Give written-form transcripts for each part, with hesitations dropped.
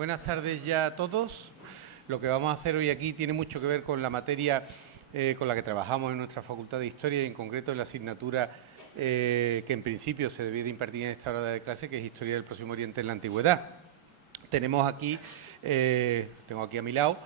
Buenas tardes ya a todos. Lo que vamos a hacer hoy aquí tiene mucho que ver con la materia con la que trabajamos en nuestra Facultad de Historia y en concreto en la asignatura que en principio se debía de impartir en esta hora de clase, que es Historia del Próximo Oriente en la Antigüedad. Tengo aquí a mi lado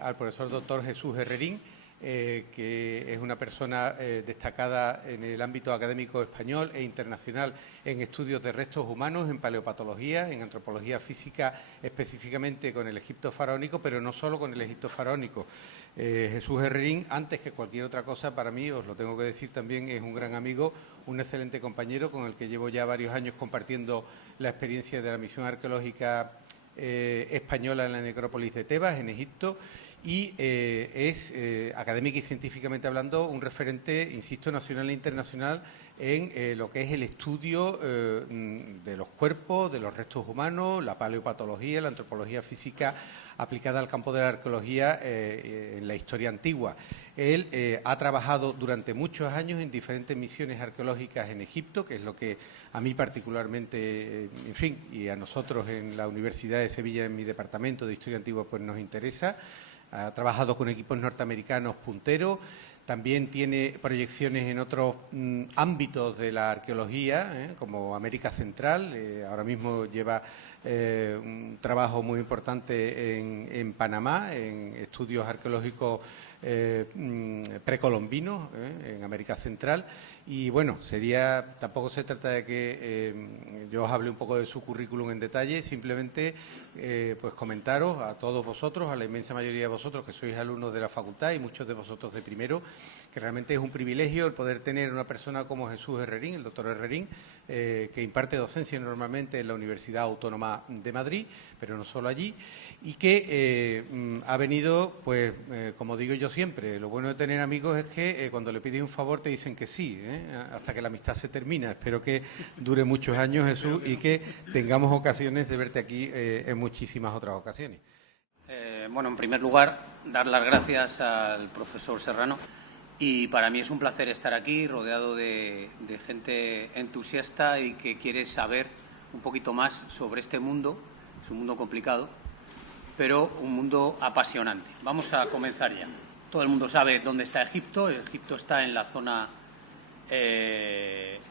al profesor doctor Jesús Herrerín, que es una persona destacada en el ámbito académico español e internacional en estudios de restos humanos, en paleopatología, en antropología física, específicamente con el Egipto faraónico, pero no solo con el Egipto faraónico. Jesús Herrerín, antes que cualquier otra cosa, para mí, os lo tengo que decir también, es un gran amigo, un excelente compañero con el que llevo ya varios años compartiendo la experiencia de la misión arqueológica española en la necrópolis de Tebas, en Egipto, y es, académica y científicamente hablando, un referente, insisto, nacional e internacional en lo que es el estudio de los cuerpos, de los restos humanos, la paleopatología, la antropología física aplicada al campo de la arqueología en la historia antigua. Él ha trabajado durante muchos años en diferentes misiones arqueológicas en Egipto, que es lo que a mí particularmente, en fin, y a nosotros en la Universidad de Sevilla, en mi departamento de Historia Antigua, pues nos interesa. Ha trabajado con equipos norteamericanos punteros. También tiene proyecciones en otros ámbitos de la arqueología, como América Central. Ahora mismo lleva un trabajo muy importante en Panamá, en estudios arqueológicos precolombinos en América Central. Y bueno, tampoco se trata de que yo os hable un poco de su currículum en detalle, simplemente pues comentaros a todos vosotros, a la inmensa mayoría de vosotros que sois alumnos de la facultad y muchos de vosotros de primero, que realmente es un privilegio el poder tener una persona como Jesús Herrerín, el doctor Herrerín, que imparte docencia normalmente en la Universidad Autónoma de Madrid, pero no solo allí, y que ha venido, pues, como digo yo siempre, lo bueno de tener amigos es que cuando le pides un favor te dicen que sí, hasta que la amistad se termina. Espero que dure muchos años, Jesús, y que tengamos ocasiones de verte aquí en muchísimas otras ocasiones. Bueno, en primer lugar, dar las gracias al profesor Serrano. Y para mí es un placer estar aquí rodeado de gente entusiasta y que quiere saber un poquito más sobre este mundo. Es un mundo complicado, pero un mundo apasionante. Vamos a comenzar ya. Todo el mundo sabe dónde está Egipto. Egipto está en la zona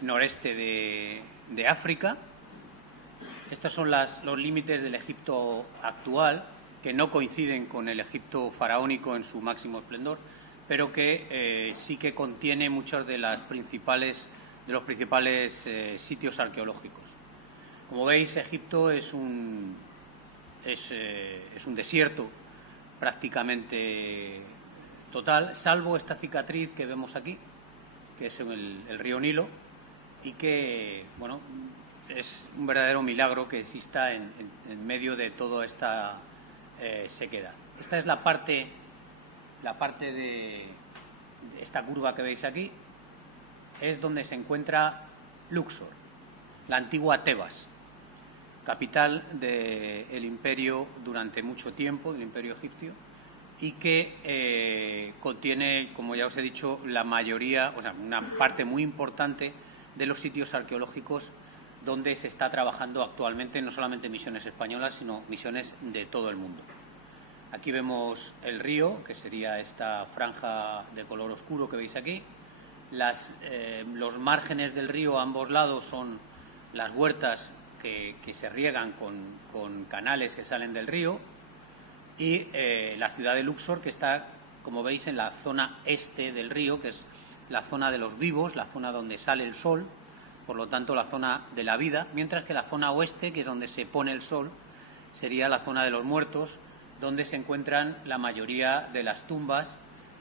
noreste de África. Estos son los límites del Egipto actual, que no coinciden con el Egipto faraónico en su máximo esplendor, pero que sí que contiene muchos de los principales sitios arqueológicos. Como veis, Egipto es un desierto prácticamente total, salvo esta cicatriz que vemos aquí, que es el río Nilo, y que, bueno, es un verdadero milagro que exista en medio de toda esta sequedad. Esta es la parte de esta curva que veis aquí, es donde se encuentra Luxor, la antigua Tebas, capital del imperio durante mucho tiempo, del imperio egipcio, y que contiene, como ya os he dicho, la mayoría, o sea, una parte muy importante de los sitios arqueológicos donde se está trabajando actualmente, no solamente misiones españolas, sino misiones de todo el mundo. Aquí vemos el río, que sería esta franja de color oscuro que veis aquí. Los márgenes del río a ambos lados son las huertas que se riegan con canales que salen del río, y la ciudad de Luxor, que está, como veis, en la zona este del río, que es la zona de los vivos, la zona donde sale el sol, por lo tanto la zona de la vida, mientras que la zona oeste, que es donde se pone el sol, sería la zona de los muertos, donde se encuentran la mayoría de las tumbas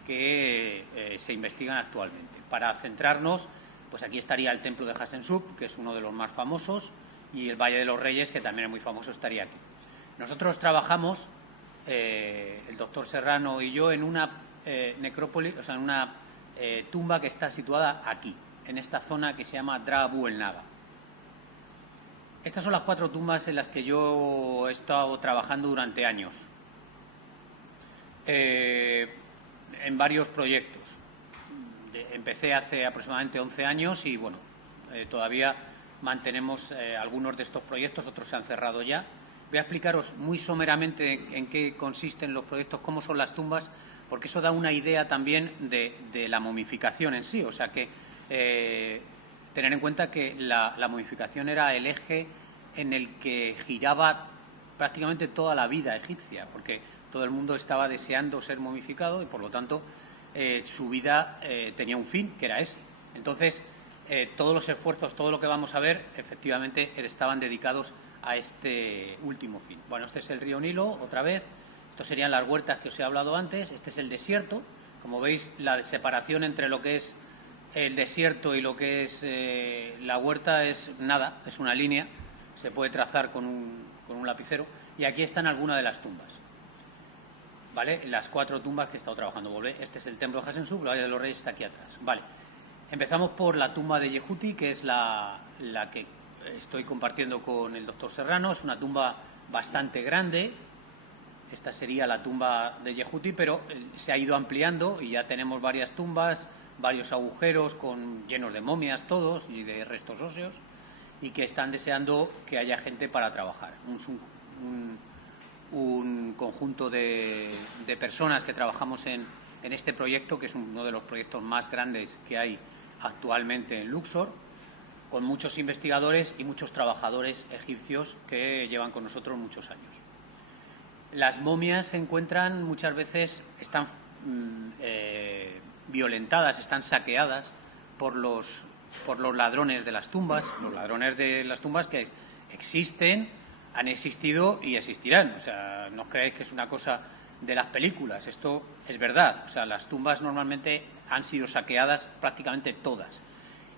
que se investigan actualmente. Para centrarnos, pues aquí estaría el templo de Hatshepsut, que es uno de los más famosos, y el Valle de los Reyes, que también es muy famoso, estaría aquí. Nosotros trabajamos, el doctor Serrano y yo, en una necrópolis, o sea, en una tumba que está situada aquí, en esta zona que se llama Dra Abu el Naga. Estas son las 4 tumbas en las que yo he estado trabajando durante años, en varios proyectos. Empecé hace aproximadamente 11 años y, bueno, todavía mantenemos algunos de estos proyectos, otros se han cerrado ya, Voy a explicaros muy someramente en qué consisten los proyectos, cómo son las tumbas, porque eso da una idea también de la momificación en sí. O sea que tener en cuenta que la momificación era el eje en el que giraba prácticamente toda la vida egipcia, porque todo el mundo estaba deseando ser momificado y, por lo tanto, su vida tenía un fin, que era ese. Entonces, todos los esfuerzos, todo lo que vamos a ver, efectivamente, estaban dedicados a este último fin. Bueno, este es el río Nilo, otra vez. Estos serían las huertas que os he hablado antes. Este es el desierto. Como veis, la separación entre lo que es el desierto y lo que es la huerta es nada, es una línea. Se puede trazar con un lapicero. Y aquí están algunas de las tumbas. ¿Vale? Las 4 tumbas que he estado trabajando. Este es el templo de Hatshepsut, la Valle de los Reyes está aquí atrás. Vale. Empezamos por la tumba de Yehuti, que es la que estoy compartiendo con el doctor Serrano. Es una tumba bastante grande. Esta sería la tumba de Yehuti, pero se ha ido ampliando y ya tenemos varias tumbas, varios agujeros llenos de momias todos y de restos óseos, y que están deseando que haya gente para trabajar. Un conjunto de personas que trabajamos en este proyecto, que es uno de los proyectos más grandes que hay actualmente en Luxor, con muchos investigadores y muchos trabajadores egipcios que llevan con nosotros muchos años. Las momias se encuentran muchas veces, están violentadas, están saqueadas por los ladrones de las tumbas, los ladrones de las tumbas que existen, han existido y existirán. O sea, no os creáis que es una cosa de las películas, esto es verdad. O sea, las tumbas normalmente han sido saqueadas prácticamente todas.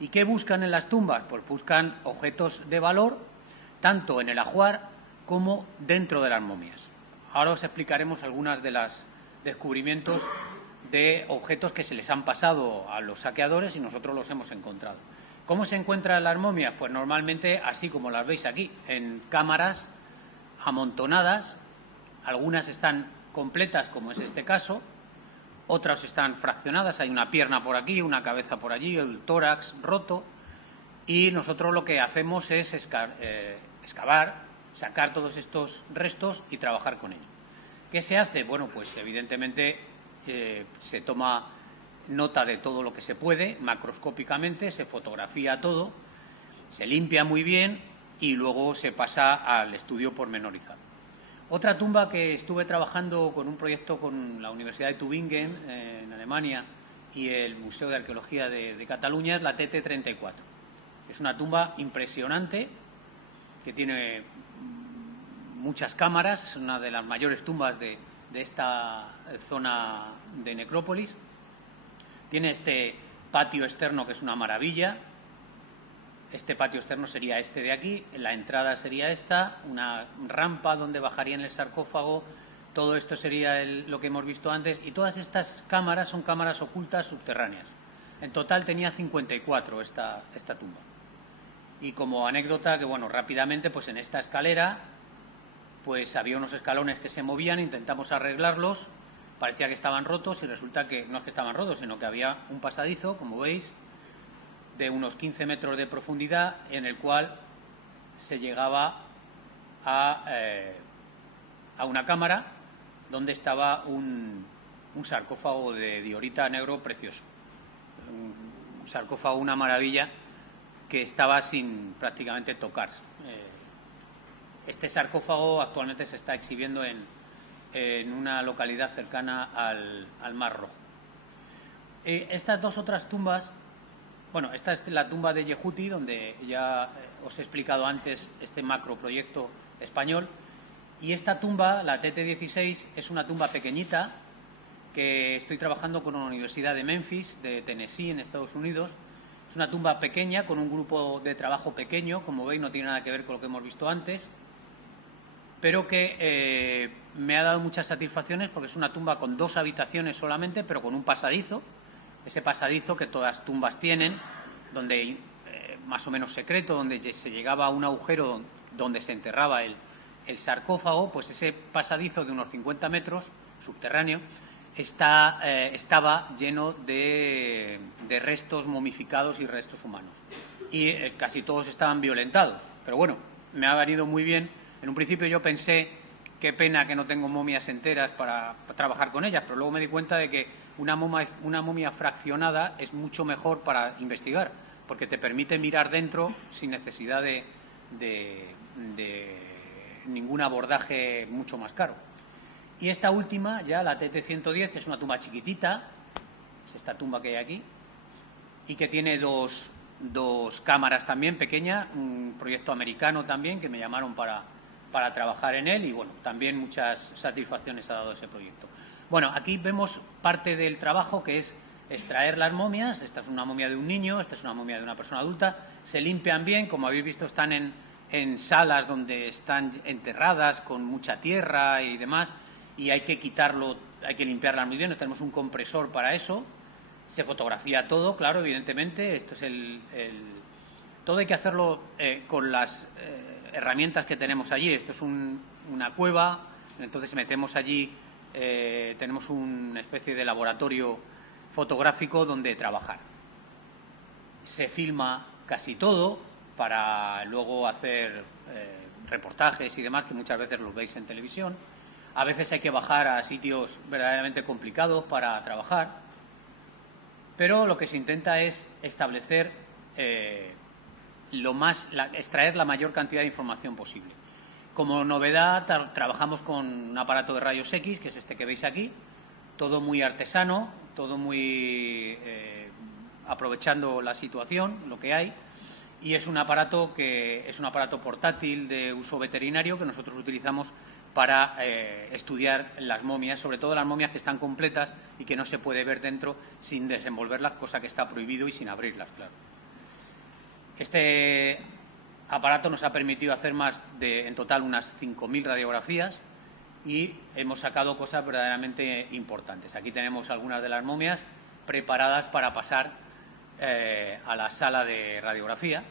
¿Y qué buscan en las tumbas? Pues buscan objetos de valor, tanto en el ajuar como dentro de las momias. Ahora os explicaremos algunas de los descubrimientos de objetos que se les han pasado a los saqueadores y nosotros los hemos encontrado. ¿Cómo se encuentran las momias? Pues normalmente, así como las veis aquí, en cámaras amontonadas. Algunas están completas, como es este caso, otras están fraccionadas. Hay una pierna por aquí, una cabeza por allí, el tórax roto, y nosotros lo que hacemos es excavar, sacar todos estos restos y trabajar con ellos. ¿Qué se hace? Bueno, pues evidentemente se toma nota de todo lo que se puede, macroscópicamente, se fotografía todo, se limpia muy bien y luego se pasa al estudio pormenorizado. Otra tumba que estuve trabajando con un proyecto con la Universidad de Tübingen, en Alemania, y el Museo de Arqueología de Cataluña es la TT34. Es una tumba impresionante que tiene muchas cámaras, es una de las mayores tumbas de esta zona de necrópolis. Tiene este patio externo que es una maravilla. Este patio externo sería este de aquí, la entrada sería esta, una rampa donde bajarían el sarcófago. Todo esto sería lo que hemos visto antes, y todas estas cámaras son cámaras ocultas subterráneas. En total tenía 54 esta tumba. Y como anécdota, que bueno, rápidamente, pues en esta escalera pues había unos escalones que se movían, intentamos arreglarlos, parecía que estaban rotos y resulta que no es que estaban rotos, sino que había un pasadizo, como veis, de unos 15 metros de profundidad, en el cual se llegaba a una cámara donde estaba un sarcófago de diorita negro precioso. Un sarcófago, una maravilla, que estaba sin prácticamente tocar. Este sarcófago actualmente se está exhibiendo en una localidad cercana al Mar Rojo. Estas dos otras tumbas, bueno, esta es la tumba de Yehuti, donde ya os he explicado antes este macroproyecto español, y esta tumba, la TT16, es una tumba pequeñita que estoy trabajando con la Universidad de Memphis, de Tennessee, en Estados Unidos. Es una tumba pequeña, con un grupo de trabajo pequeño, como veis no tiene nada que ver con lo que hemos visto antes, pero que me ha dado muchas satisfacciones porque es una tumba con 2 habitaciones solamente, pero con un pasadizo, ese pasadizo que todas las tumbas tienen, donde más o menos secreto, donde se llegaba a un agujero donde se enterraba el sarcófago. Pues ese pasadizo de unos 50 metros, subterráneo, estaba lleno de restos momificados y restos humanos. Y casi todos estaban violentados. Pero bueno, me ha venido muy bien En un principio yo pensé, qué pena que no tengo momias enteras para trabajar con ellas, pero luego me di cuenta de que una momia fraccionada es mucho mejor para investigar, porque te permite mirar dentro sin necesidad de ningún abordaje mucho más caro. Y esta última, ya la TT-110, que es una tumba chiquitita, es esta tumba que hay aquí, y que tiene dos cámaras también pequeñas, un proyecto americano también, que me llamaron para trabajar en él, y bueno, también muchas satisfacciones ha dado ese proyecto. Bueno, aquí vemos parte del trabajo, que es extraer las momias. Esta es una momia de un niño, esta es una momia de una persona adulta. Se limpian bien, como habéis visto, están en salas donde están enterradas con mucha tierra y demás, y hay que quitarlo, hay que limpiarlas muy bien. Tenemos un compresor para eso. Se fotografía todo, claro, evidentemente. Esto es todo hay que hacerlo con las herramientas que tenemos allí. Esto es una cueva, entonces metemos allí, tenemos una especie de laboratorio fotográfico donde trabajar. Se filma casi todo para luego hacer reportajes y demás, que muchas veces los veis en televisión. A veces hay que bajar a sitios verdaderamente complicados para trabajar, pero lo que se intenta es establecer extraer la mayor cantidad de información posible. Como novedad, trabajamos con un aparato de rayos X, que es este que veis aquí, todo muy artesano, todo muy aprovechando la situación, lo que hay, y es un aparato portátil de uso veterinario que nosotros utilizamos para estudiar las momias, sobre todo las momias que están completas y que no se puede ver dentro sin desenvolverlas, cosa que está prohibido, y sin abrirlas, claro. Este aparato nos ha permitido hacer en total unas 5.000 radiografías, y hemos sacado cosas verdaderamente importantes. Aquí tenemos algunas de las momias preparadas para pasar a la sala de radiografía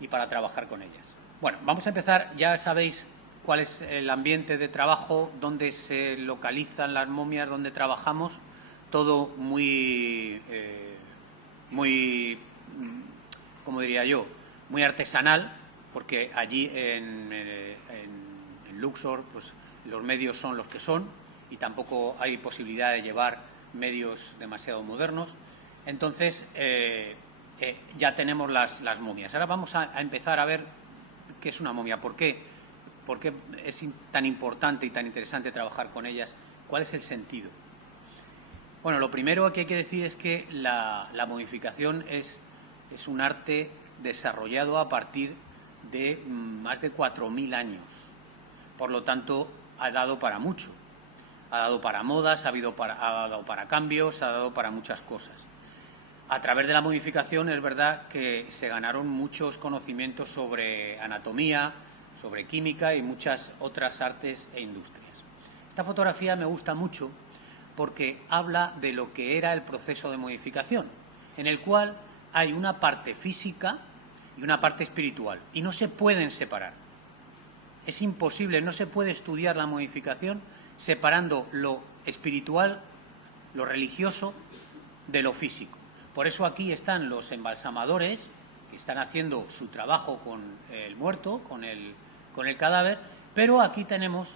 y para trabajar con ellas. Bueno, vamos a empezar. Ya sabéis cuál es el ambiente de trabajo, dónde se localizan las momias, dónde trabajamos. Todo muy, como diría yo, muy artesanal, porque allí en Luxor pues los medios son los que son y tampoco hay posibilidad de llevar medios demasiado modernos. Entonces, ya tenemos las momias. Ahora vamos a empezar a ver qué es una momia, por qué es tan importante y tan interesante trabajar con ellas, cuál es el sentido. Bueno, lo primero que hay que decir es que la momificación es un arte desarrollado a partir de más de 4.000 años. Por lo tanto, ha dado para mucho. Ha dado para modas, ha dado para cambios, ha dado para muchas cosas. A través de la momificación es verdad que se ganaron muchos conocimientos sobre anatomía, sobre química y muchas otras artes e industrias. Esta fotografía me gusta mucho porque habla de lo que era el proceso de momificación, en el cual hay una parte física y una parte espiritual, y no se pueden separar. Es imposible, no se puede estudiar la momificación separando lo espiritual, lo religioso, de lo físico. Por eso aquí están los embalsamadores, que están haciendo su trabajo con el muerto, con el cadáver, pero aquí tenemos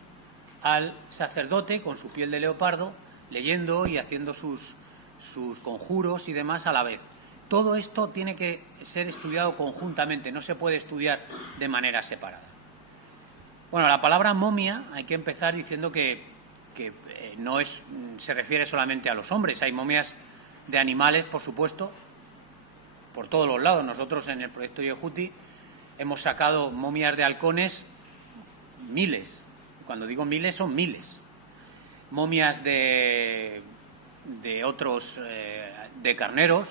al sacerdote con su piel de leopardo, leyendo y haciendo sus conjuros y demás a la vez. Todo esto tiene que ser estudiado conjuntamente, no se puede estudiar de manera separada. Bueno, la palabra momia hay que empezar diciendo que no se refiere solamente a los hombres. Hay momias de animales, por supuesto, por todos los lados. Nosotros en el proyecto Yehuti hemos sacado momias de halcones, miles. Cuando digo miles, son miles. Momias de otros, de carneros.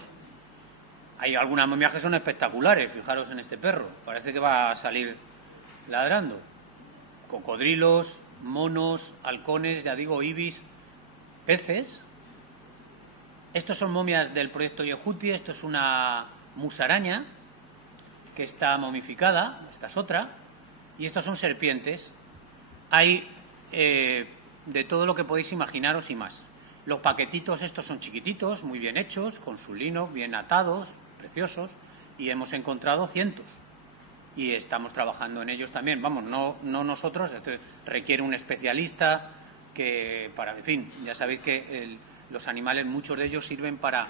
Hay algunas momias que son espectaculares. Fijaros en este perro, parece que va a salir ladrando. Cocodrilos, monos, halcones, ya digo, ibis, peces. Estos son momias del proyecto Yehuti. Esto es una musaraña que está momificada, esta es otra, y estos son serpientes. Hay de todo lo que podéis imaginaros y más. Los paquetitos estos son chiquititos, muy bien hechos, con su lino, bien atados, preciosos, y hemos encontrado cientos. y estamos trabajando en ellos también. Vamos, no nosotros, esto requiere un especialista que en fin, ya sabéis que los animales, muchos de ellos sirven para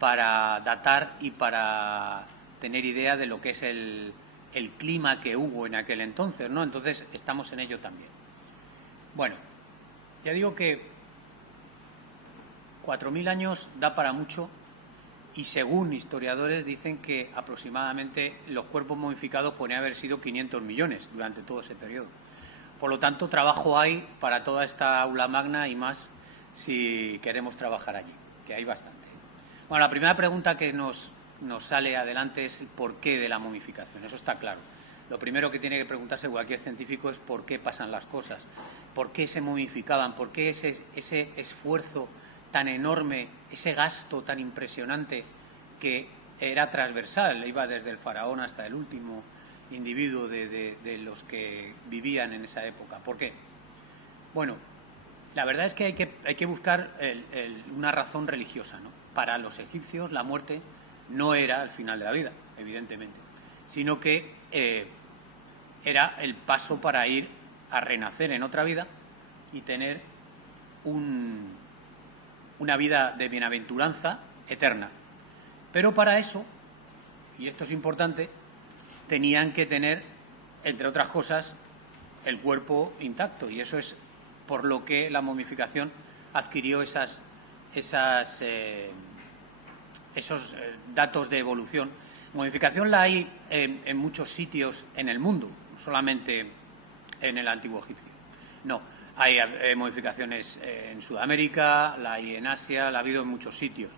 datar y para tener idea de lo que es el clima que hubo en aquel entonces, ¿no? Entonces estamos en ello también. Bueno, ya digo que 4.000 años da para mucho y según historiadores dicen que aproximadamente los cuerpos momificados podrían haber sido 500 millones durante todo ese periodo. Por lo tanto, trabajo hay para toda esta aula magna y más si queremos trabajar allí, que hay bastante. Bueno, la primera pregunta que nos sale adelante es el porqué de la momificación. Eso está claro. Lo primero que tiene que preguntarse cualquier científico es por qué pasan las cosas, por qué se momificaban, por qué ese esfuerzo tan enorme, ese gasto tan impresionante que era transversal, iba desde el faraón hasta el último individuo de los que vivían en esa época. ¿Por qué? Bueno, la verdad es que hay que buscar una razón religiosa, ¿no? Para los egipcios la muerte no era el final de la vida, evidentemente, sino que era el paso para ir a renacer en otra vida y tener una vida de bienaventuranza eterna. Pero para eso, y esto es importante, tenían que tener, entre otras cosas, el cuerpo intacto, y eso es por lo que la momificación adquirió esos datos de evolución. Momificación la hay en muchos sitios en el mundo, no solamente en el antiguo egipcio. No, hay modificaciones en Sudamérica, la hay en Asia, la ha habido en muchos sitios.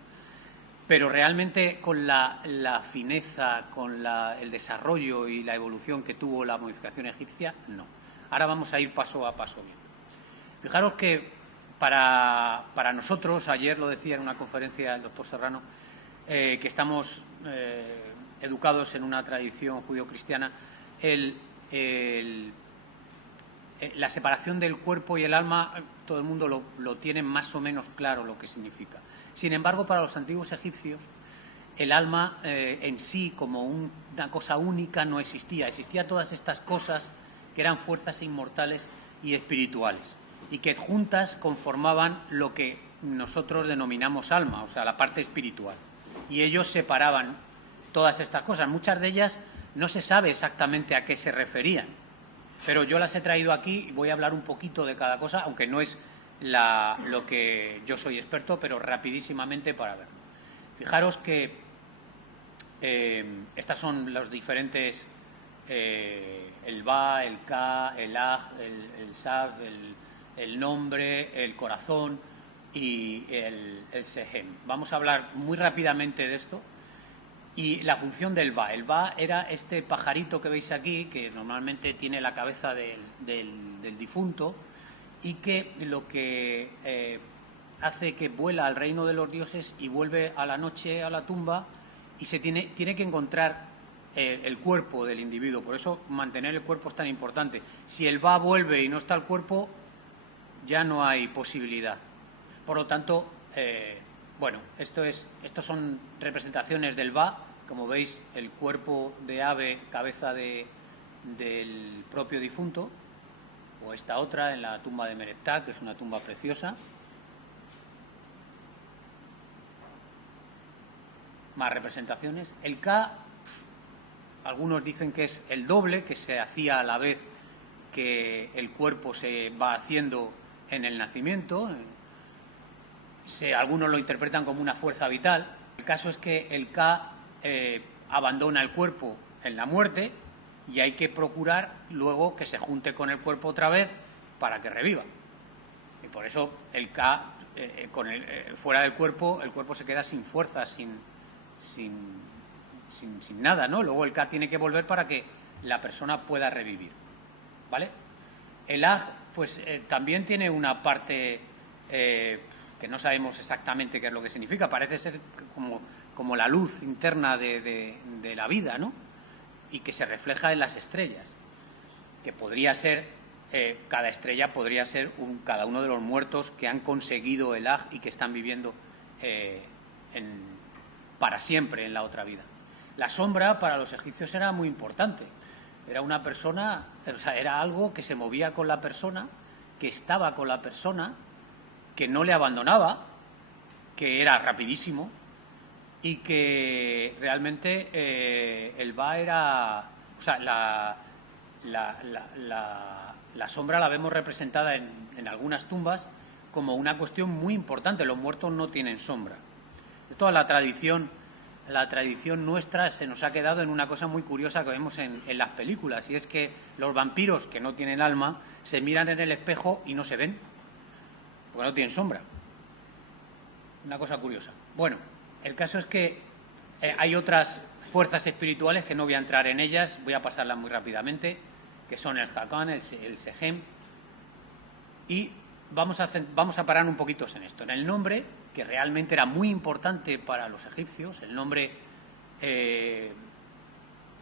Pero realmente con la fineza, con el desarrollo y la evolución que tuvo la modificación egipcia, no. Ahora vamos a ir paso a paso bien. Fijaros que para nosotros, ayer lo decía en una conferencia el doctor Serrano, que estamos educados en una tradición judío-cristiana, la separación del cuerpo y el alma, todo el mundo lo tiene más o menos claro lo que significa. Sin embargo, para los antiguos egipcios, el alma en sí, como una cosa única, no existía. Existían todas estas cosas que eran fuerzas inmortales y espirituales, y que juntas conformaban lo que nosotros denominamos alma, o sea, la parte espiritual. Y ellos separaban todas estas cosas. Muchas de ellas no se sabe exactamente a qué se referían, pero yo las he traído aquí y voy a hablar un poquito de cada cosa, aunque no es lo que yo soy experto, pero rapidísimamente para verlo. Fijaros que estas son los diferentes, el Ba, el Ka, el Aj, el Saf, el nombre, el corazón y el Sehem. Vamos a hablar muy rápidamente de esto. Y la función del Ba. El Ba era este pajarito que veis aquí, que normalmente tiene la cabeza del difunto, y que lo que hace que vuela al reino de los dioses y vuelve a la noche a la tumba y se tiene que encontrar el cuerpo del individuo. Por eso mantener el cuerpo es tan importante. Si el Ba vuelve y no está el cuerpo, ya no hay posibilidad. Por lo tanto, bueno, estos son representaciones del Ba. Como veis, el cuerpo de ave, cabeza del propio difunto, o esta otra en la tumba de Mereptah, que es una tumba preciosa. Más representaciones. El Ka, algunos dicen que es el doble, que se hacía a la vez que el cuerpo se va haciendo en el nacimiento. Algunos lo interpretan como una fuerza vital. El caso es que el Ka abandona el cuerpo en la muerte y hay que procurar luego que se junte con el cuerpo otra vez para que reviva. Y por eso el Ka, fuera del cuerpo, el cuerpo se queda sin fuerza, sin nada, ¿no? Luego el Ka tiene que volver para que la persona pueda revivir, ¿vale? El Aj, pues también tiene una parte que no sabemos exactamente qué es lo que significa. Parece ser como la luz interna de la vida, ¿no? Y que se refleja en las estrellas, que podría ser, cada estrella podría ser cada uno de los muertos que han conseguido el Aj y que están viviendo para siempre en la otra vida. La sombra para los egipcios era muy importante. Era una persona, o sea, era algo que se movía con la persona, que estaba con la persona, que no le abandonaba, que era rapidísimo y que realmente el Ba era, o sea, la sombra la vemos representada en algunas tumbas como una cuestión muy importante. Los muertos no tienen sombra. Toda la tradición nuestra se nos ha quedado en una cosa muy curiosa que vemos en las películas, y es que los vampiros, que no tienen alma, se miran en el espejo y no se ven, porque no tienen sombra. Una cosa curiosa. Bueno, el caso es que hay otras fuerzas espirituales que no voy a entrar en ellas, voy a pasarlas muy rápidamente, que son el Hakan, el Sehem, y vamos a parar un poquito en esto. En el nombre, que realmente era muy importante para los egipcios, el nombre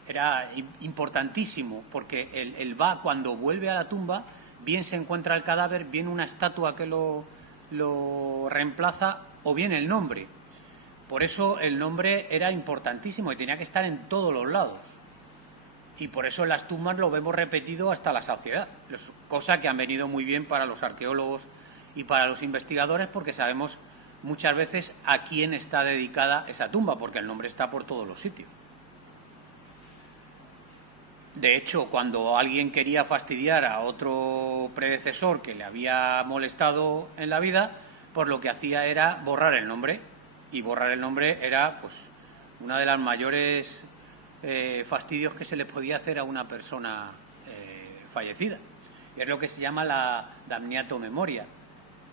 era importantísimo, porque el Ba, cuando vuelve a la tumba, bien se encuentra el cadáver, bien una estatua que lo reemplaza, o bien el nombre. Por eso el nombre era importantísimo y tenía que estar en todos los lados. Y por eso en las tumbas lo vemos repetido hasta la saciedad, cosa que han venido muy bien para los arqueólogos y para los investigadores, porque sabemos muchas veces a quién está dedicada esa tumba, porque el nombre está por todos los sitios. De hecho, cuando alguien quería fastidiar a otro predecesor que le había molestado en la vida, pues lo que hacía era borrar el nombre. Y borrar el nombre era, pues, una de las mayores fastidios que se le podía hacer a una persona fallecida. Y es lo que se llama la damniato memoria.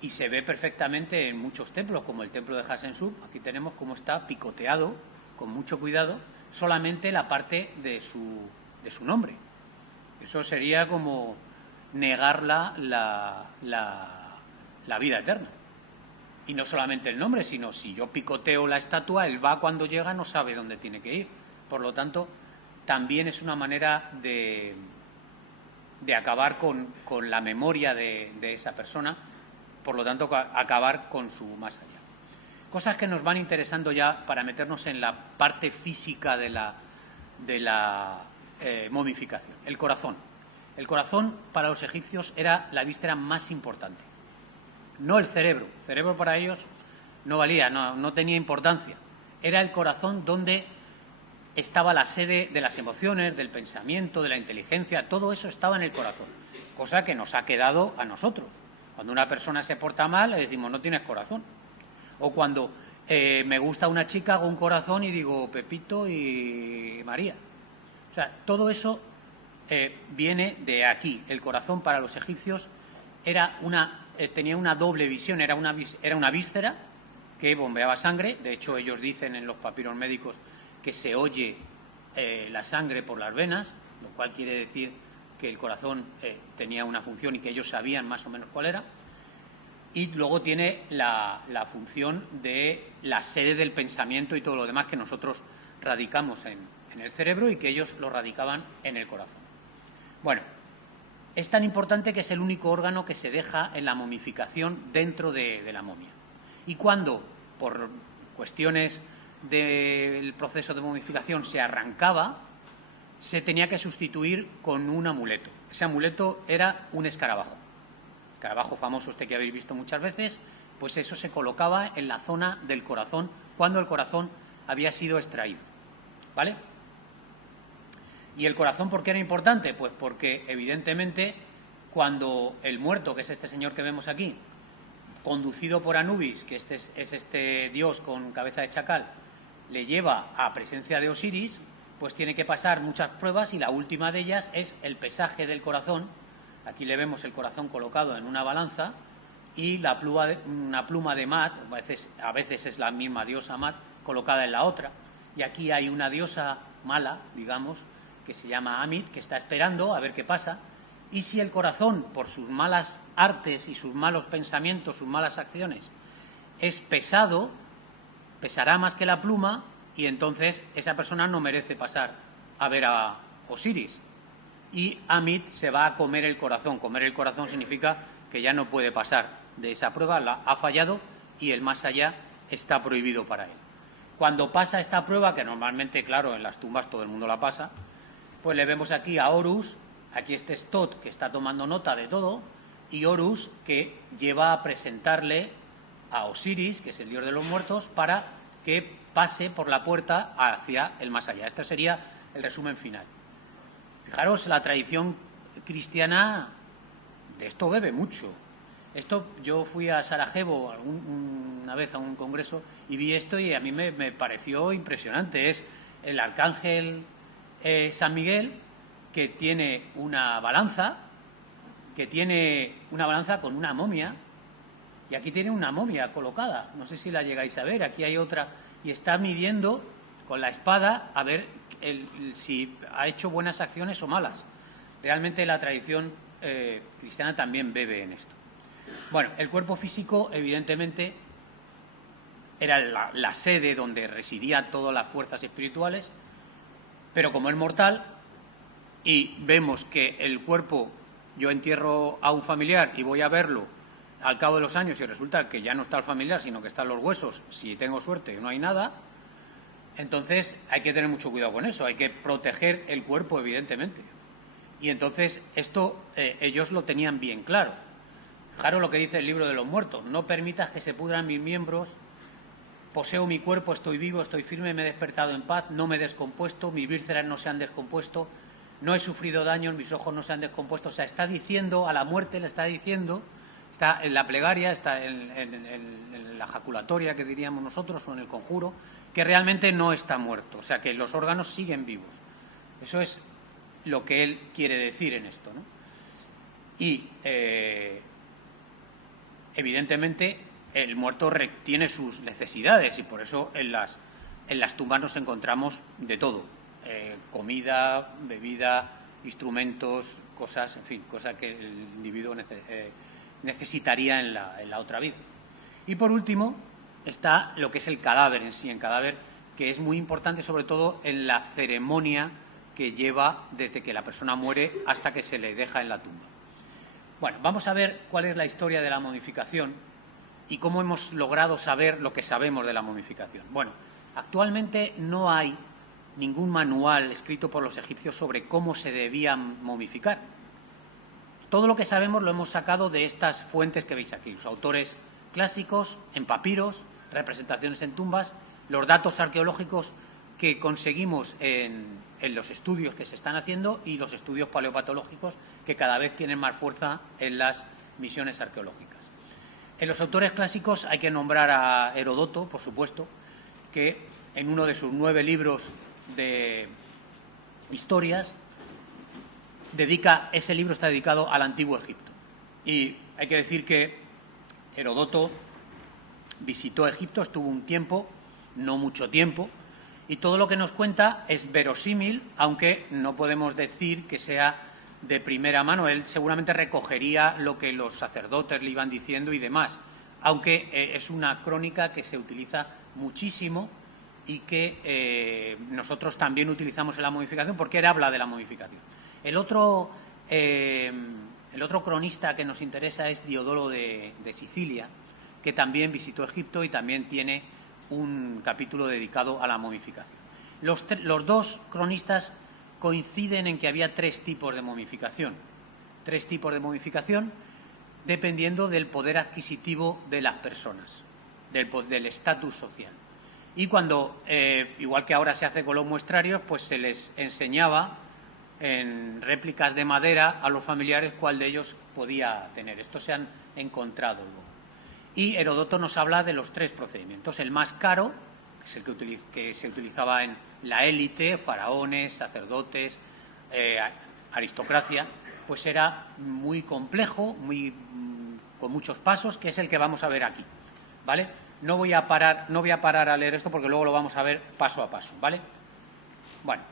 Y se ve perfectamente en muchos templos, como el templo de Hatshepsut. Aquí tenemos cómo está picoteado, con mucho cuidado, solamente la parte de su nombre. Eso sería como negarla la vida eterna. Y no solamente el nombre, sino si yo picoteo la estatua, el Ba cuando llega no sabe dónde tiene que ir. Por lo tanto, también es una manera de acabar con la memoria de esa persona, por lo tanto, acabar con su más allá. Cosas que nos van interesando ya para meternos en la parte física de la momificación. El corazón. El corazón para los egipcios era la víscera más importante. No el cerebro. El cerebro para ellos no valía, no tenía importancia. Era el corazón donde estaba la sede de las emociones, del pensamiento, de la inteligencia. Todo eso estaba en el corazón, cosa que nos ha quedado a nosotros. Cuando una persona se porta mal, le decimos, no tienes corazón. O cuando me gusta una chica, hago un corazón y digo Pepito y María. O sea, todo eso viene de aquí. El corazón para los egipcios tenía una doble visión. Era una víscera que bombeaba sangre. De hecho, ellos dicen en los papiros médicos que se oye la sangre por las venas, lo cual quiere decir que el corazón tenía una función y que ellos sabían más o menos cuál era. Y luego tiene la función de la sede del pensamiento y todo lo demás que nosotros radicamos en el cerebro y que ellos lo radicaban en el corazón. Bueno, es tan importante que es el único órgano que se deja en la momificación dentro de la momia. Y cuando, por cuestiones del proceso de momificación, se arrancaba, se tenía que sustituir con un amuleto. Ese amuleto era un escarabajo. Escarabajo famoso que habéis visto muchas veces, pues eso se colocaba en la zona del corazón cuando el corazón había sido extraído. ¿Vale? ¿Y el corazón por qué era importante? Pues porque, evidentemente, cuando el muerto, que es este señor que vemos aquí, conducido por Anubis, que es este dios con cabeza de chacal, le lleva a presencia de Osiris, pues tiene que pasar muchas pruebas y la última de ellas es el pesaje del corazón. Aquí le vemos el corazón colocado en una balanza y una pluma de Mat, a veces es la misma diosa Mat, colocada en la otra. Y aquí hay una diosa mala, digamos, que se llama Amit, que está esperando a ver qué pasa. Y si el corazón, por sus malas artes y sus malos pensamientos, sus malas acciones, es pesado, pesará más que la pluma y entonces esa persona no merece pasar a ver a Osiris. Y Amit se va a comer el corazón. Comer el corazón significa que ya no puede pasar de esa prueba, la ha fallado y el más allá está prohibido para él. Cuando pasa esta prueba, que normalmente, claro, en las tumbas todo el mundo la pasa, pues le vemos aquí a Horus, aquí este Stot que está tomando nota de todo, y Horus que lleva a presentarle a Osiris, que es el dios de los muertos, para que pase por la puerta hacia el más allá. Este sería el resumen final. Fijaros, la tradición cristiana de esto bebe mucho. Yo fui a Sarajevo una vez a un congreso y vi esto y a mí me pareció impresionante. Es el arcángel San Miguel, que tiene una balanza, con una momia, y aquí tiene una momia colocada. No sé si la llegáis a ver, aquí hay otra, y está midiendo con la espada a ver si ha hecho buenas acciones o malas. Realmente la tradición cristiana también bebe en esto. Bueno, el cuerpo físico, evidentemente, era la sede donde residían todas las fuerzas espirituales, pero como es mortal y vemos que el cuerpo, yo entierro a un familiar y voy a verlo al cabo de los años y resulta que ya no está el familiar, sino que están los huesos, si tengo suerte no hay nada, entonces hay que tener mucho cuidado con eso, hay que proteger el cuerpo, evidentemente. Y entonces esto ellos lo tenían bien claro. Fijaros lo que dice el libro de los muertos: no permitas que se pudran mis miembros, poseo mi cuerpo, estoy vivo, estoy firme, me he despertado en paz, no me he descompuesto, mis vísceras no se han descompuesto, no he sufrido daños, mis ojos no se han descompuesto. O sea, está diciendo a la muerte, le está diciendo, está en la plegaria, está en la jaculatoria, que diríamos nosotros, o en el conjuro, que realmente no está muerto, o sea, que los órganos siguen vivos. Eso es lo que él quiere decir en esto, ¿no? Y evidentemente el muerto tiene sus necesidades y por eso en las tumbas nos encontramos de todo: comida, bebida, instrumentos, cosas, en fin, cosas que el individuo necesitaría en la otra vida. Y por último está lo que es el cadáver en sí, que es muy importante, sobre todo en la ceremonia que lleva desde que la persona muere hasta que se le deja en la tumba. Bueno, vamos a ver cuál es la historia de la momificación y cómo hemos logrado saber lo que sabemos de la momificación. Bueno, actualmente no hay ningún manual escrito por los egipcios sobre cómo se debían momificar. Todo lo que sabemos lo hemos sacado de estas fuentes que veis aquí: los autores clásicos, en papiros, representaciones en tumbas, los datos arqueológicos que conseguimos en los estudios que se están haciendo y los estudios paleopatológicos que cada vez tienen más fuerza en las misiones arqueológicas. En los autores clásicos hay que nombrar a Heródoto, por supuesto, que en uno de sus 9 libros de historias ese libro está dedicado al Antiguo Egipto. Y hay que decir que Heródoto visitó Egipto, estuvo un tiempo, no mucho tiempo, y todo lo que nos cuenta es verosímil, aunque no podemos decir que sea de primera mano. Él seguramente recogería lo que los sacerdotes le iban diciendo y demás, aunque es una crónica que se utiliza muchísimo y que nosotros también utilizamos en la momificación, porque él habla de la momificación. El otro cronista que nos interesa es Diodoro de Sicilia, que también visitó Egipto y también tiene un capítulo dedicado a la momificación. Los dos cronistas coinciden en que había 3 tipos de momificación. 3 tipos de momificación dependiendo del poder adquisitivo de las personas, del estatus social. Y cuando, igual que ahora se hace con los muestrarios, pues se les enseñaba en réplicas de madera a los familiares cuál de ellos podía tener. Estos se han encontrado luego. Y Heródoto nos habla de los 3 procedimientos. El más caro, que es el que se utilizaba en la élite, faraones, sacerdotes, aristocracia, pues era muy complejo, con muchos pasos, que es el que vamos a ver aquí, ¿vale? No voy a parar a leer esto porque luego lo vamos a ver paso a paso, ¿vale? Bueno,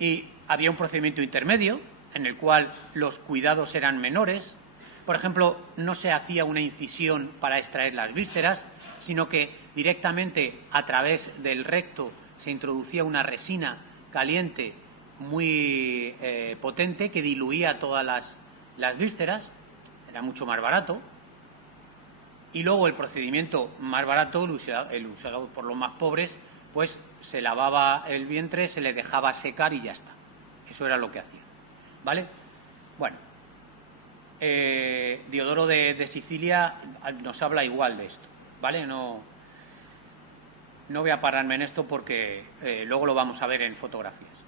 y había un procedimiento intermedio en el cual los cuidados eran menores. Por ejemplo, no se hacía una incisión para extraer las vísceras, sino que directamente a través del recto se introducía una resina caliente muy potente que diluía todas las vísceras. Era mucho más barato. Y luego el procedimiento más barato, el usado por los más pobres, pues se lavaba el vientre, se le dejaba secar y ya está. Eso era lo que hacían, ¿vale? Bueno, Diodoro de Sicilia nos habla igual de esto, ¿vale? No voy a pararme en esto porque luego lo vamos a ver en fotografías.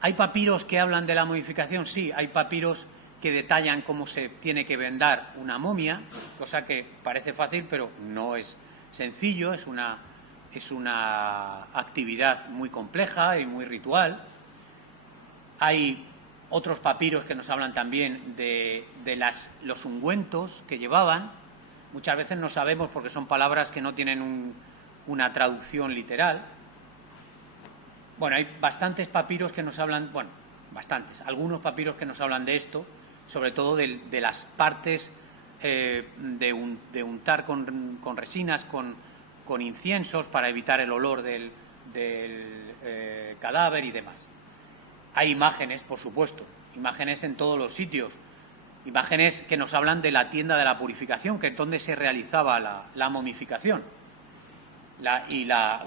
¿Hay papiros que hablan de la momificación? Sí, hay papiros que detallan cómo se tiene que vendar una momia, cosa que parece fácil, pero no es sencillo, es una actividad muy compleja y muy ritual. Hay otros papiros que nos hablan también de los ungüentos que llevaban. Muchas veces no sabemos porque son palabras que no tienen una traducción literal. Bueno, hay bastantes papiros que nos hablan, bueno, algunos papiros que nos hablan de esto, sobre todo de las partes de untar con resinas, con inciensos para evitar el olor del cadáver y demás. Hay imágenes, por supuesto, imágenes en todos los sitios, imágenes que nos hablan de la tienda de la purificación, que es donde se realizaba la momificación. La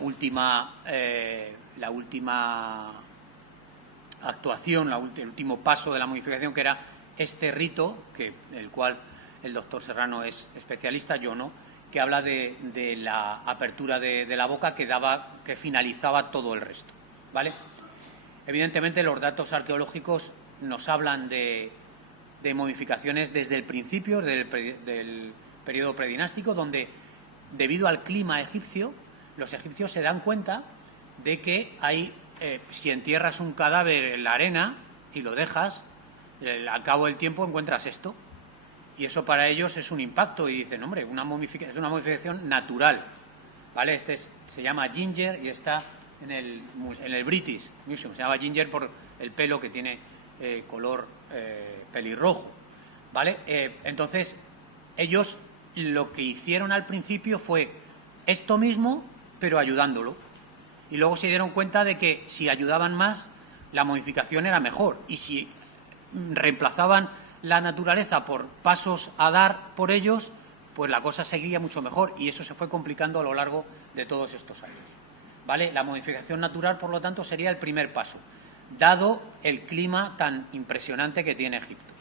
última actuación, el último paso de la momificación, que era este rito, el cual el doctor Serrano es especialista, yo no, que habla de la apertura de la boca que finalizaba todo el resto, ¿vale? Evidentemente, los datos arqueológicos nos hablan de momificaciones desde el principio del periodo predinástico, donde, debido al clima egipcio, los egipcios se dan cuenta de que si entierras un cadáver en la arena y lo dejas, al cabo del tiempo encuentras esto. Y eso para ellos es un impacto y dicen, hombre, es una momificación natural, ¿vale? Se llama Ginger y está en el British Museum. Se llama Ginger por el pelo que tiene color pelirrojo, ¿vale? Entonces, ellos lo que hicieron al principio fue esto mismo, pero ayudándolo. Y luego se dieron cuenta de que si ayudaban más, la momificación era mejor. Y si reemplazaban la naturaleza por pasos a dar por ellos, pues la cosa seguía mucho mejor. Y eso se fue complicando a lo largo de todos estos años, ¿vale? La momificación natural, por lo tanto, sería el primer paso, dado el clima tan impresionante que tiene Egipto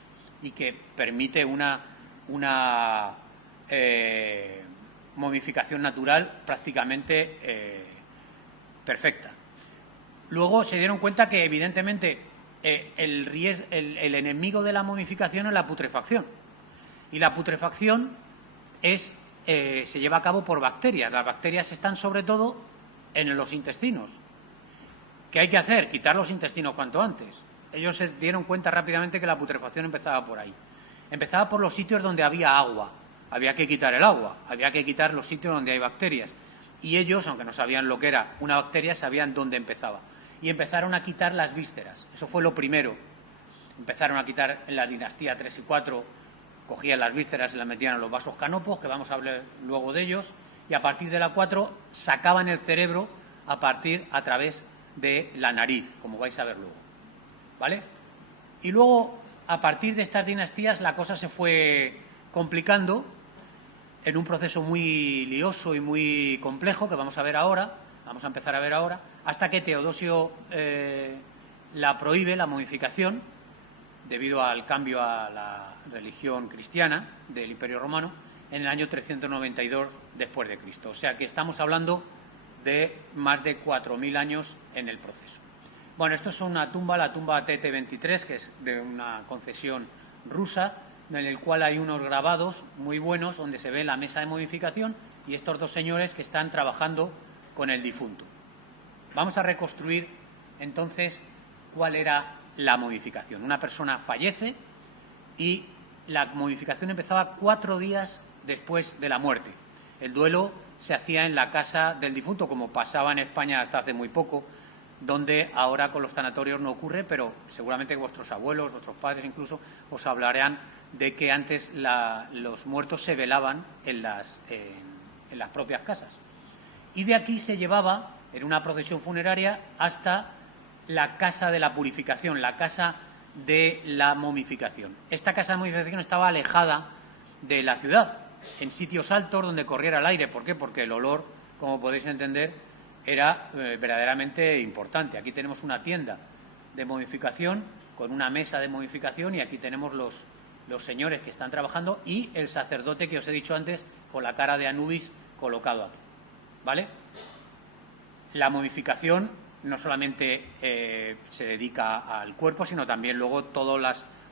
y que permite una momificación natural prácticamente perfecta. Luego se dieron cuenta que, evidentemente, el enemigo de la momificación es la putrefacción. Y la putrefacción se lleva a cabo por bacterias. Las bacterias están sobre todo en los intestinos. ¿Qué hay que hacer? Quitar los intestinos cuanto antes. Ellos se dieron cuenta rápidamente que la putrefacción empezaba por ahí. Empezaba por los sitios donde había agua. Había que quitar el agua, había que quitar los sitios donde hay bacterias. Y ellos, aunque no sabían lo que era una bacteria, sabían dónde empezaba. Y empezaron a quitar las vísceras. Eso fue lo primero. Empezaron a quitar en la dinastía 3 y 4, cogían las vísceras y las metían en los vasos canopos, que vamos a hablar luego de ellos, y a partir de la 4 sacaban el cerebro a través de la nariz, como vais a ver luego, ¿vale? Y luego, a partir de estas dinastías, la cosa se fue complicando en un proceso muy lioso y muy complejo que vamos a empezar a ver ahora, hasta que Teodosio la prohíbe, la momificación, debido al cambio a la religión cristiana del Imperio Romano, en el año 392 después de Cristo. O sea que estamos hablando de más de 4.000 años en el proceso. Bueno, esto es una tumba, la tumba TT23, que es de una concesión rusa, en el cual hay unos grabados muy buenos donde se ve la mesa de momificación y estos dos señores que están trabajando con el difunto. Vamos a reconstruir entonces cuál era la momificación. Una persona fallece y la momificación empezaba 4 días después de la muerte. El duelo se hacía en la casa del difunto, como pasaba en España hasta hace muy poco, donde ahora con los tanatorios no ocurre, pero seguramente vuestros abuelos, vuestros padres incluso, os hablarán de que antes los muertos se velaban en las propias casas. Y de aquí se llevaba, en una procesión funeraria, hasta la casa de la purificación, la casa de la momificación. Esta casa de momificación estaba alejada de la ciudad, en sitios altos donde corriera el aire. ¿Por qué? Porque el olor, como podéis entender, era verdaderamente importante. Aquí tenemos una tienda de momificación con una mesa de momificación y aquí tenemos los señores que están trabajando y el sacerdote que os he dicho antes con la cara de Anubis colocado aquí. ¿Vale? La momificación no solamente se dedica al cuerpo, sino también luego todos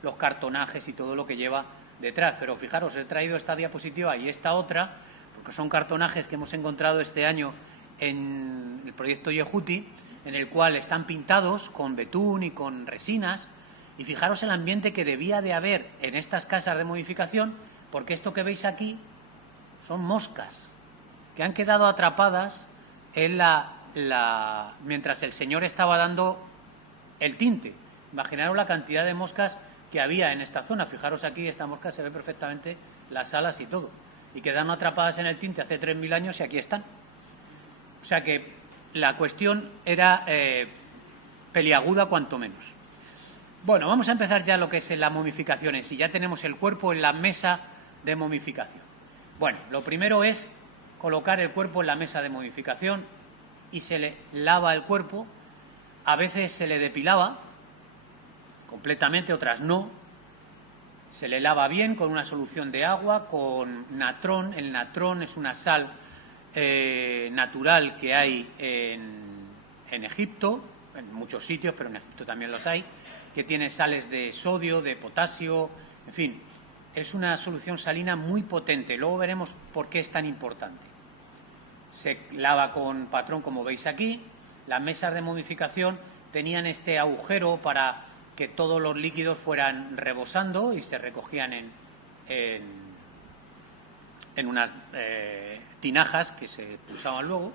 los cartonajes y todo lo que lleva detrás. Pero fijaros, he traído esta diapositiva y esta otra, porque son cartonajes que hemos encontrado este año en el proyecto Yehuti, en el cual están pintados con betún y con resinas. Y fijaros el ambiente que debía de haber en estas casas de momificación, porque esto que veis aquí son moscas que han quedado atrapadas en mientras el señor estaba dando el tinte. Imaginaros la cantidad de moscas que había en esta zona. Fijaros aquí, esta mosca se ve perfectamente las alas y todo. Y quedaron atrapadas en el tinte hace 3.000 años y aquí están. O sea que la cuestión era peliaguda cuanto menos. Bueno, vamos a empezar ya lo que es la momificación en sí. Ya tenemos el cuerpo en la mesa de momificación. Bueno, lo primero es colocar el cuerpo en la mesa de momificación y se le lava el cuerpo. A veces se le depilaba completamente, otras no. Se le lava bien con una solución de agua, con natrón. El natrón es una sal natural que hay en Egipto, en muchos sitios, pero en Egipto también los hay, que tiene sales de sodio, de potasio, en fin, es una solución salina muy potente. Luego veremos por qué es tan importante. Se lava con patrón, como veis aquí. Las mesas de momificación tenían este agujero para que todos los líquidos fueran rebosando y se recogían en unas tinajas que se usaban luego.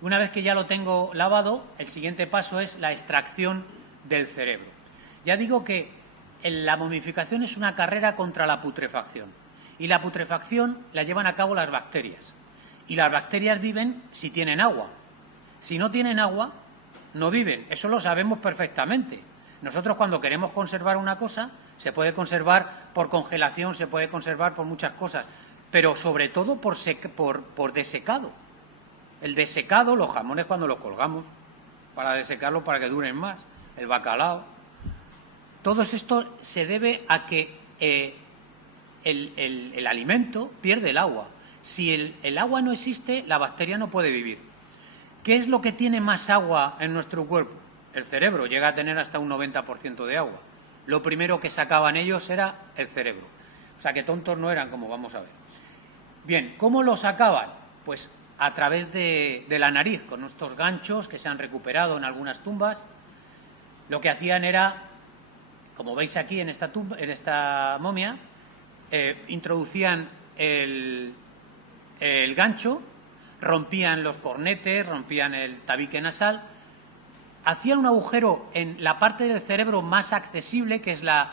Una vez que ya lo tengo lavado, el siguiente paso es la extracción del cerebro. Ya digo que la momificación es una carrera contra la putrefacción. Y la putrefacción la llevan a cabo las bacterias. Y las bacterias viven si tienen agua. Si no tienen agua, no viven. Eso lo sabemos perfectamente. Nosotros cuando queremos conservar una cosa, se puede conservar por congelación, se puede conservar por muchas cosas, pero sobre todo por desecado. El desecado, los jamones cuando los colgamos, para desecarlos para que duren más, el bacalao. Todo esto se debe a que el alimento pierde el agua. Si el agua no existe, la bacteria no puede vivir. ¿Qué es lo que tiene más agua en nuestro cuerpo? El cerebro llega a tener hasta un 90% de agua. Lo primero que sacaban ellos era el cerebro. O sea que tontos no eran, como vamos a ver. Bien, ¿cómo lo sacaban? Pues a través de la nariz, con estos ganchos que se han recuperado en algunas tumbas. Lo que hacían era, como veis aquí en esta momia, introducían el gancho, rompían los cornetes, rompían el tabique nasal, hacían un agujero en la parte del cerebro más accesible, que es la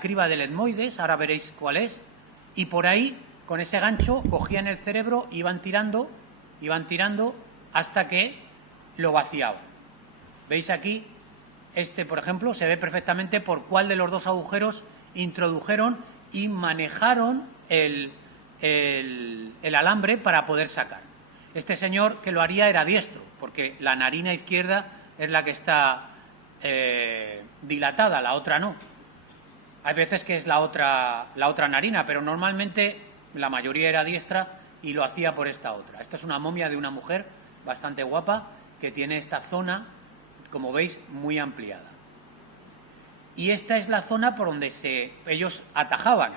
criba del etmoides, ahora veréis cuál es, y por ahí, con ese gancho, cogían el cerebro, iban tirando hasta que lo vaciaban. ¿Veis aquí? Por ejemplo, se ve perfectamente por cuál de los dos agujeros introdujeron y manejaron el alambre para poder sacar. Este señor que lo haría era diestro, porque la narina izquierda es la que está dilatada, la otra no. Hay veces que es la otra narina, pero normalmente la mayoría era diestra y lo hacía por esta otra. Esta es una momia de una mujer bastante guapa que tiene esta zona, como veis, muy ampliada. Y esta es la zona por donde ellos atajaban,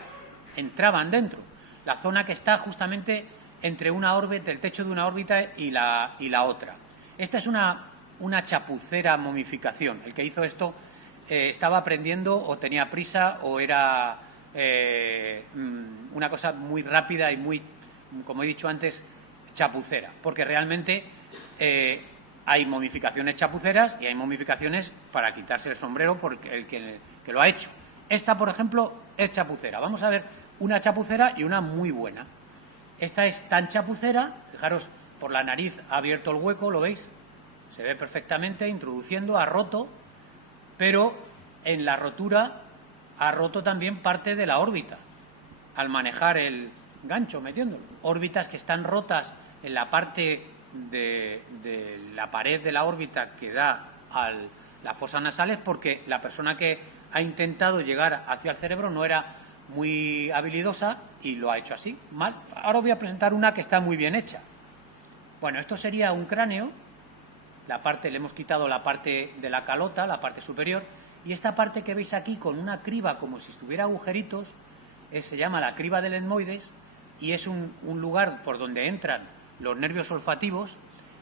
entraban dentro. La zona que está justamente entre el techo de una órbita y la otra. Esta es una chapucera momificación. El que hizo esto estaba aprendiendo o tenía prisa o era una cosa muy rápida y muy, como he dicho antes, chapucera. Porque realmente hay momificaciones chapuceras y hay momificaciones para quitarse el sombrero por el que lo ha hecho. Esta, por ejemplo, es chapucera. Vamos a ver una chapucera y una muy buena. Esta es tan chapucera, fijaros, por la nariz ha abierto el hueco, ¿lo veis? Se ve perfectamente, introduciendo, ha roto, pero en la rotura ha roto también parte de la órbita, al manejar el gancho metiéndolo. Órbitas que están rotas en la parte de la pared de la órbita que da a las fosas nasales, porque la persona que ha intentado llegar hacia el cerebro no era muy habilidosa y lo ha hecho así, mal. Ahora voy a presentar una que está muy bien hecha. Bueno, esto sería un cráneo. Le hemos quitado la parte de la calota, la parte superior, y esta parte que veis aquí con una criba como si estuviera agujeritos, se llama la criba del etmoides, y es un lugar por donde entran los nervios olfativos,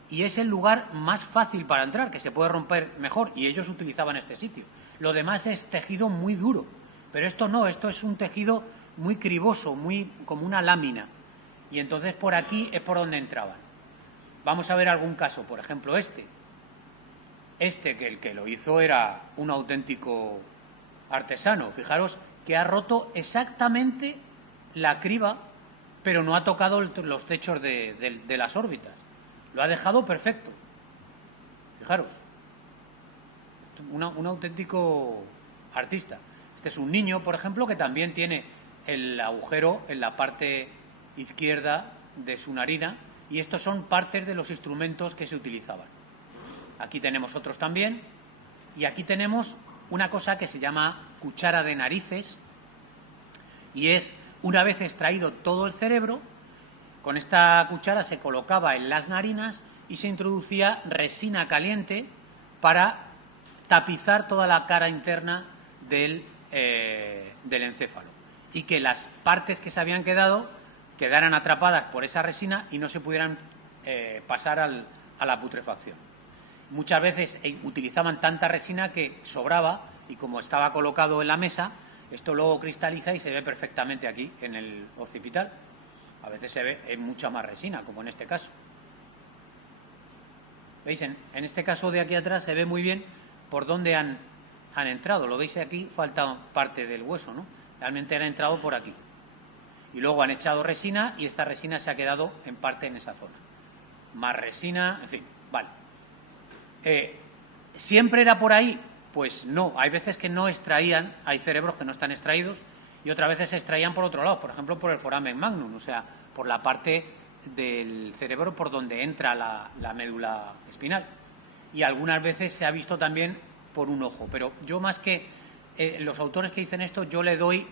y es el lugar más fácil para entrar, que se puede romper mejor, y ellos utilizaban este sitio. Lo demás es tejido muy duro, pero esto no, esto es un tejido muy criboso, muy como una lámina, y entonces por aquí es por donde entraban. Vamos a ver algún caso, por ejemplo que el que lo hizo era un auténtico artesano. Fijaros que ha roto exactamente la criba, pero no ha tocado los techos de las órbitas. Lo ha dejado perfecto. Fijaros, un auténtico artista. Este es un niño, por ejemplo, que también tiene el agujero en la parte izquierda de su narina, y estos son partes de los instrumentos que se utilizaban. Aquí tenemos otros también, y aquí tenemos una cosa que se llama cuchara de narices, y es, una vez extraído todo el cerebro, con esta cuchara se colocaba en las narinas y se introducía resina caliente para tapizar toda la cara interna del encéfalo, y que las partes que se habían quedaran atrapadas por esa resina y no se pudieran pasar a la putrefacción. Muchas veces utilizaban tanta resina que sobraba, y como estaba colocado en la mesa, esto luego cristaliza y se ve perfectamente aquí en el occipital. A veces se ve mucha más resina, como en este caso. ¿Veis? En este caso de aquí atrás se ve muy bien por dónde han entrado. Lo veis aquí, falta parte del hueso, ¿no? Realmente han entrado por aquí. Y luego han echado resina y esta resina se ha quedado en parte en esa zona. Más resina, en fin, vale. ¿Siempre era por ahí? Pues no, hay veces que no extraían, hay cerebros que no están extraídos, y otras veces se extraían por otro lado, por ejemplo por el foramen magnum, o sea, por la parte del cerebro por donde entra la médula espinal. Y algunas veces se ha visto también por un ojo, pero yo más que los autores que dicen esto, yo le doy,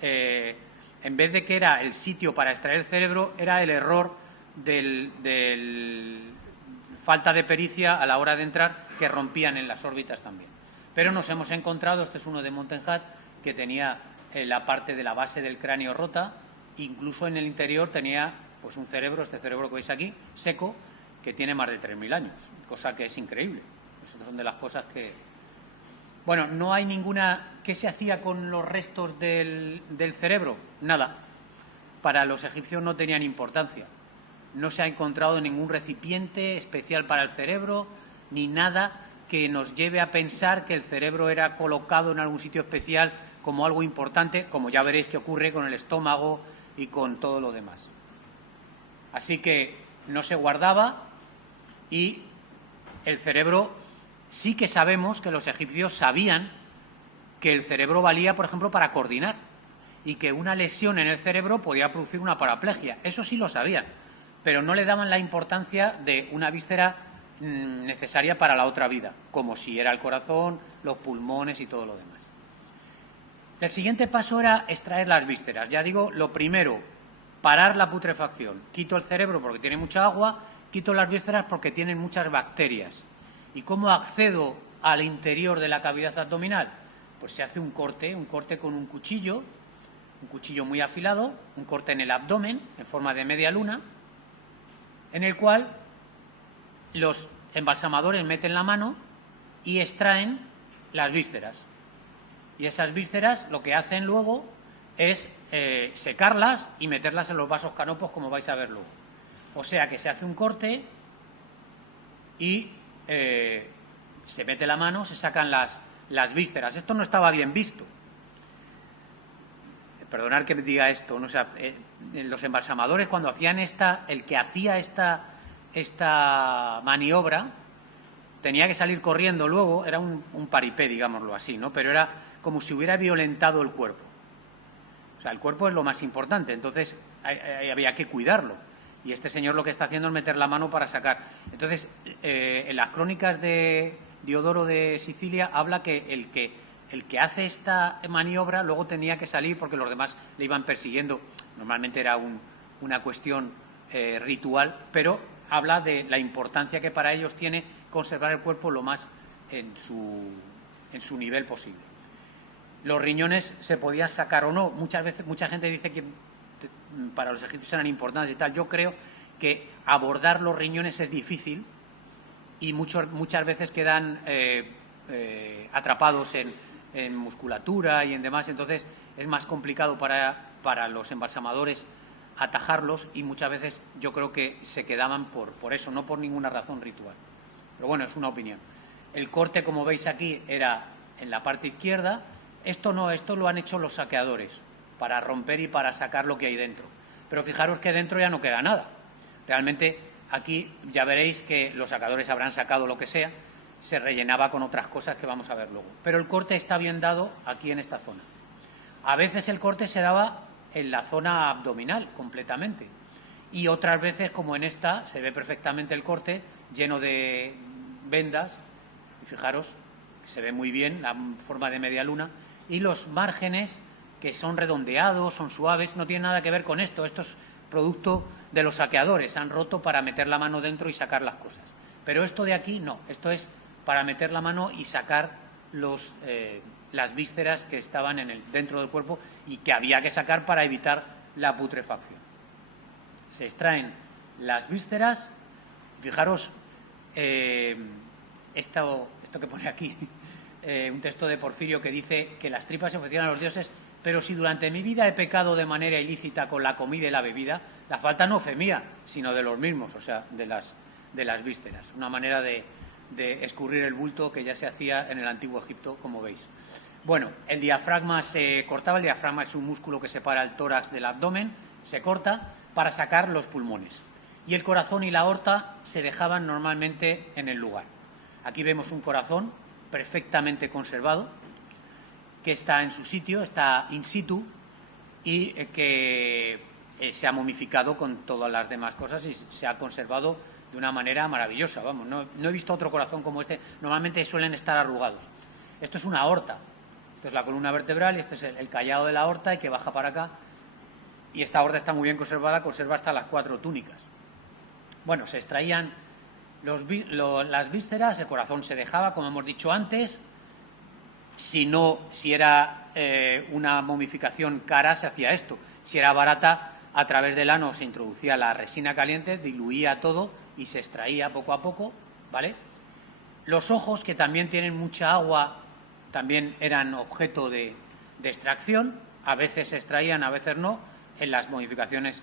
en vez de que era el sitio para extraer el cerebro, era el error del falta de pericia a la hora de entrar, que rompían en las órbitas también. Pero nos hemos encontrado, este es uno de Montenhat, que tenía la parte de la base del cráneo rota, incluso en el interior tenía pues un cerebro, este cerebro que veis aquí, seco, que tiene más de 3.000 años, cosa que es increíble. Estas son de las cosas que... Bueno, no hay ninguna... ¿Qué se hacía con los restos del cerebro? Nada. Para los egipcios no tenían importancia. No se ha encontrado ningún recipiente especial para el cerebro, ni nada que nos lleve a pensar que el cerebro era colocado en algún sitio especial como algo importante, como ya veréis que ocurre con el estómago y con todo lo demás. Así que no se guardaba, y el cerebro sí que sabemos que los egipcios sabían que el cerebro valía, por ejemplo, para coordinar, y que una lesión en el cerebro podía producir una paraplegia. Eso sí lo sabían, pero no le daban la importancia de una víscera necesaria para la otra vida, como si era el corazón, los pulmones y todo lo demás. El siguiente paso era extraer las vísceras. Ya digo, lo primero, parar la putrefacción. Quito el cerebro porque tiene mucha agua, quito las vísceras porque tienen muchas bacterias. ¿Y cómo accedo al interior de la cavidad abdominal? Pues se hace un corte con un cuchillo muy afilado, un corte en el abdomen en forma de media luna, en el cual los embalsamadores meten la mano y extraen las vísceras. Y esas vísceras lo que hacen luego es secarlas y meterlas en los vasos canopos, como vais a ver luego. O sea que se hace un corte y se mete la mano, se sacan las vísceras. Esto no estaba bien visto. Perdonad que me diga esto, ¿no? O sea, los embalsamadores, cuando hacían el que hacía esta maniobra tenía que salir corriendo luego, era un paripé, digámoslo así, ¿no? Pero era como si hubiera violentado el cuerpo. O sea, el cuerpo es lo más importante. Entonces, había que cuidarlo. Y este señor lo que está haciendo es meter la mano para sacar. Entonces, en las crónicas de Diodoro de Sicilia habla que el que hace esta maniobra luego tenía que salir porque los demás le iban persiguiendo. Normalmente era una cuestión ritual, pero habla de la importancia que para ellos tiene conservar el cuerpo lo más en su nivel posible. Los riñones se podían sacar o no. Muchas veces, mucha gente dice que para los egipcios eran importantes y tal. Yo creo que abordar los riñones es difícil y muchas veces quedan atrapados en musculatura y en demás. Entonces es más complicado para los embalsamadores atajarlos y muchas veces yo creo que se quedaban por eso, no por ninguna razón ritual. Pero bueno, es una opinión. El corte, como veis aquí, era en la parte izquierda. Esto lo han hecho los saqueadores para romper y para sacar lo que hay dentro. Pero fijaros que dentro ya no queda nada. Realmente aquí ya veréis que los sacadores habrán sacado lo que sea, se rellenaba con otras cosas que vamos a ver luego. Pero el corte está bien dado aquí en esta zona. A veces el corte se daba en la zona abdominal completamente y otras veces, como en esta, se ve perfectamente el corte lleno de vendas y fijaros que se ve muy bien la forma de media luna y los márgenes que son redondeados, son suaves, no tiene nada que ver con esto. Esto es producto de los saqueadores, han roto para meter la mano dentro y sacar las cosas. Pero esto de aquí no, esto es para meter la mano y sacar las vísceras que estaban dentro del cuerpo y que había que sacar para evitar la putrefacción. Se extraen las vísceras. Fijaros esto que pone aquí, un texto de Porfirio que dice que las tripas se ofrecían a los dioses, pero si durante mi vida he pecado de manera ilícita con la comida y la bebida, la falta no fue mía, sino de los mismos, o sea, de las vísceras. Una manera de escurrir el bulto que ya se hacía en el antiguo Egipto, como veis. Bueno, el diafragma se cortaba. El diafragma es un músculo que separa el tórax del abdomen, se corta para sacar los pulmones. Y el corazón y la aorta se dejaban normalmente en el lugar. Aquí vemos un corazón perfectamente conservado, que está en su sitio, está in situ y que se ha momificado con todas las demás cosas y se ha conservado de una manera maravillosa. Vamos, no he visto otro corazón como este. Normalmente suelen estar arrugados. Esto es una aorta. Esto es la columna vertebral y este es el callado de la aorta y que baja para acá. Y esta aorta está muy bien conservada, conserva hasta las 4 túnicas. Bueno, se extraían las vísceras, el corazón se dejaba, como hemos dicho antes. Si era una momificación cara, se hacía esto. Si era barata, a través del ano se introducía la resina caliente, diluía todo y se extraía poco a poco, ¿vale? Los ojos, que también tienen mucha agua, también eran objeto de extracción. A veces se extraían, a veces no. En las momificaciones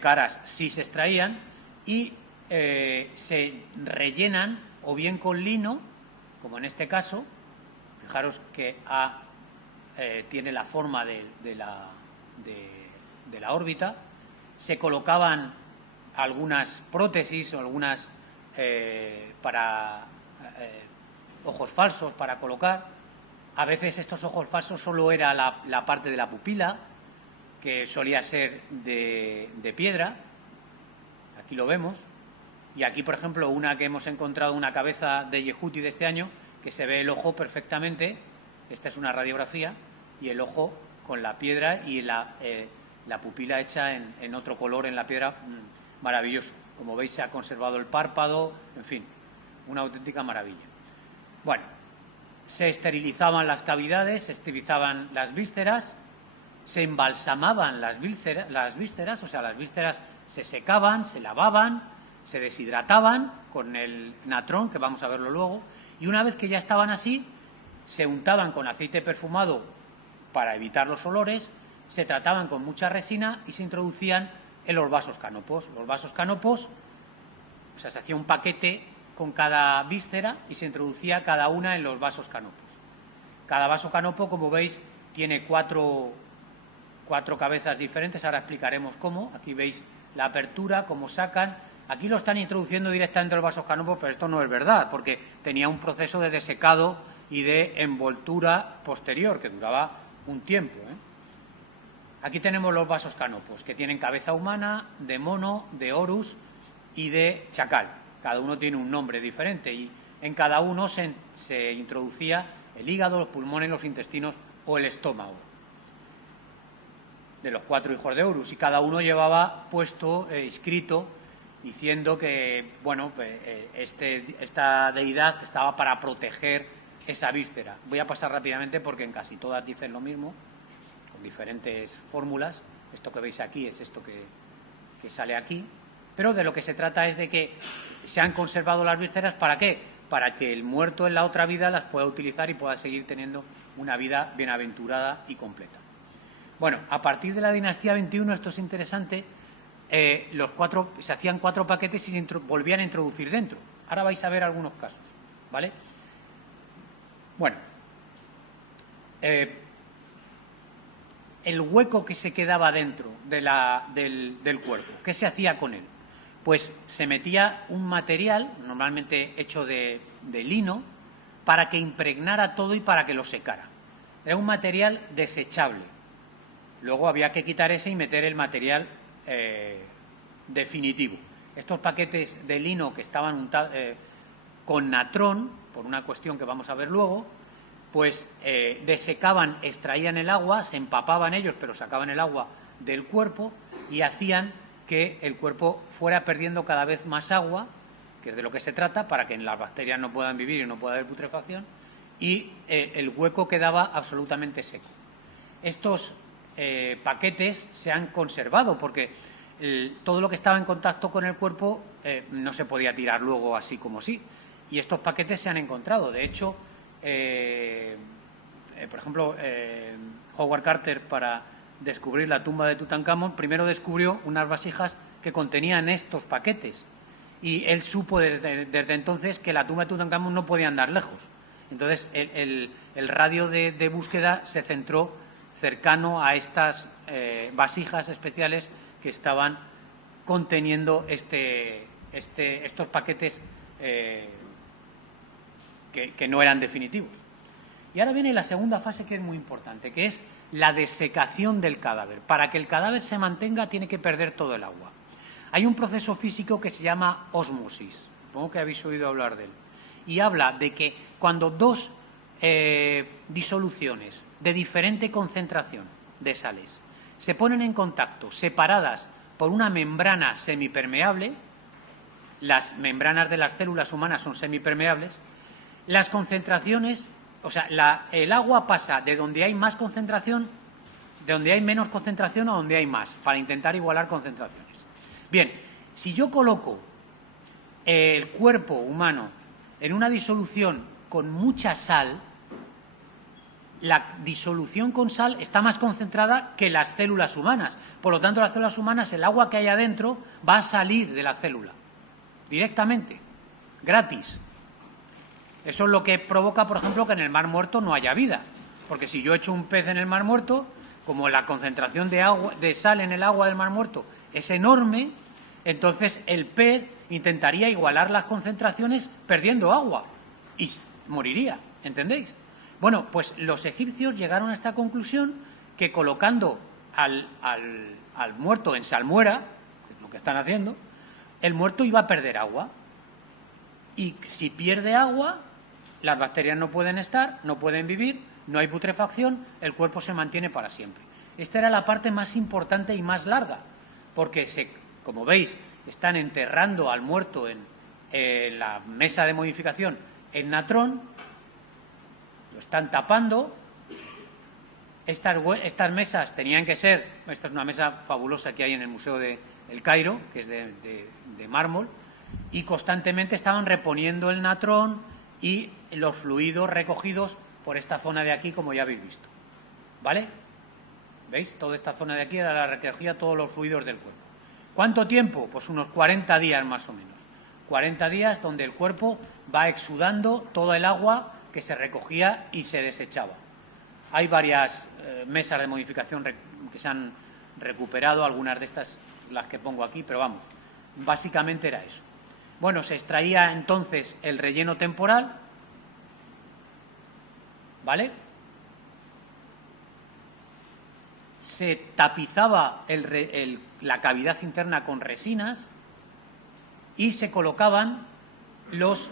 caras sí se extraían y se rellenan o bien con lino, como en este caso. Fijaros que tiene la forma de la órbita. Se colocaban algunas prótesis o algunas para ojos falsos para colocar. A veces estos ojos falsos solo era la parte de la pupila, que solía ser de piedra. Aquí lo vemos. Y aquí, por ejemplo, una que hemos encontrado, una cabeza de Yehuti de este año, que se ve el ojo perfectamente. Esta es una radiografía y el ojo con la piedra y la pupila hecha en otro color en la piedra, maravilloso. Como veis, se ha conservado el párpado, en fin, una auténtica maravilla. Bueno, se esterilizaban las cavidades, se esterilizaban las vísceras, se embalsamaban las vísceras, o sea, las vísceras se secaban, se lavaban, se deshidrataban con el natrón, que vamos a verlo luego, y una vez que ya estaban así, se untaban con aceite perfumado para evitar los olores, se trataban con mucha resina y se introducían en los vasos canopos. Los vasos canopos, o sea, se hacía un paquete con cada víscera y se introducía cada una en los vasos canopos. Cada vaso canopo, como veis, tiene cuatro cabezas diferentes. Ahora explicaremos cómo. Aquí veis la apertura, cómo sacan. Aquí lo están introduciendo directamente en los vasos canopos, pero esto no es verdad, porque tenía un proceso de desecado y de envoltura posterior que duraba un tiempo, Aquí tenemos los vasos canopos, que tienen cabeza humana, de mono, de orus y de chacal. Cada uno tiene un nombre diferente y en cada uno se introducía el hígado, los pulmones, los intestinos o el estómago de los 4 hijos de Horus, y cada uno llevaba puesto, inscrito, diciendo que, bueno, pues, esta deidad estaba para proteger esa víscera. Voy a pasar rápidamente porque en casi todas dicen lo mismo, con diferentes fórmulas. Esto que veis aquí es esto que sale aquí, pero de lo que se trata es de que se han conservado las vísceras. ¿Para qué? Para que el muerto en la otra vida las pueda utilizar y pueda seguir teniendo una vida bienaventurada y completa. Bueno, a partir de la dinastía 21, esto es interesante, se hacían 4 paquetes y se volvían a introducir dentro. Ahora vais a ver algunos casos, ¿vale? Bueno, el hueco que se quedaba dentro del cuerpo, ¿qué se hacía con él? Pues se metía un material, normalmente hecho de lino, para que impregnara todo y para que lo secara. Era un material desechable. Luego había que quitar ese y meter el material definitivo. Estos paquetes de lino que estaban untados con natrón, por una cuestión que vamos a ver luego, pues desecaban, extraían el agua, se empapaban ellos, pero sacaban el agua del cuerpo y hacían que el cuerpo fuera perdiendo cada vez más agua, que es de lo que se trata, para que las bacterias no puedan vivir y no pueda haber putrefacción, y el hueco quedaba absolutamente seco. Estos paquetes se han conservado porque todo lo que estaba en contacto con el cuerpo no se podía tirar luego así como sí, y estos paquetes se han encontrado. De hecho, por ejemplo, Howard Carter, para descubrir la tumba de Tutankamón, primero descubrió unas vasijas que contenían estos paquetes y él supo desde entonces que la tumba de Tutankamón no podía andar lejos. Entonces el radio de búsqueda se centró cercano a estas vasijas especiales que estaban conteniendo estos paquetes que no eran definitivos. Y ahora viene la segunda fase, que es muy importante, que es la desecación del cadáver. Para que el cadáver se mantenga tiene que perder todo el agua. Hay un proceso físico que se llama ósmosis, supongo que habéis oído hablar de él, y habla de que cuando dos disoluciones de diferente concentración de sales se ponen en contacto, separadas por una membrana semipermeable, las membranas de las células humanas son semipermeables, las concentraciones, o sea, el agua pasa de donde hay más concentración, de donde hay menos concentración a donde hay más, para intentar igualar concentraciones. Bien, si yo coloco el cuerpo humano en una disolución con mucha sal, la disolución con sal está más concentrada que las células humanas. Por lo tanto, las células humanas, el agua que hay adentro va a salir de la célula directamente, gratis. Eso es lo que provoca, por ejemplo, que en el Mar Muerto no haya vida. Porque si yo echo un pez en el Mar Muerto, como la concentración de sal en el agua del Mar Muerto es enorme, entonces el pez intentaría igualar las concentraciones perdiendo agua y moriría, ¿entendéis? Bueno, pues los egipcios llegaron a esta conclusión, que colocando al muerto en salmuera, que es lo que están haciendo, el muerto iba a perder agua. Y si pierde agua, las bacterias no pueden estar, no pueden vivir, no hay putrefacción, el cuerpo se mantiene para siempre. Esta era la parte más importante y más larga, porque, como veis, están enterrando al muerto en la mesa de momificación en natrón, lo están tapando. Estas mesas tenían que ser, esta es una mesa fabulosa que hay en el Museo de El Cairo, que es de mármol, y constantemente estaban reponiendo el natrón y los fluidos recogidos por esta zona de aquí, como ya habéis visto. ¿Vale? ¿Veis? Toda esta zona de aquí era la recogida todos los fluidos del cuerpo. ¿Cuánto tiempo? Pues unos 40 días más o menos. 40 días donde el cuerpo va exudando todo el agua que se recogía y se desechaba. Hay varias mesas de momificación que se han recuperado, algunas de estas las que pongo aquí, pero vamos, básicamente era eso. Bueno, se extraía entonces el relleno temporal, ¿vale? se tapizaba la cavidad interna con resinas y se colocaban los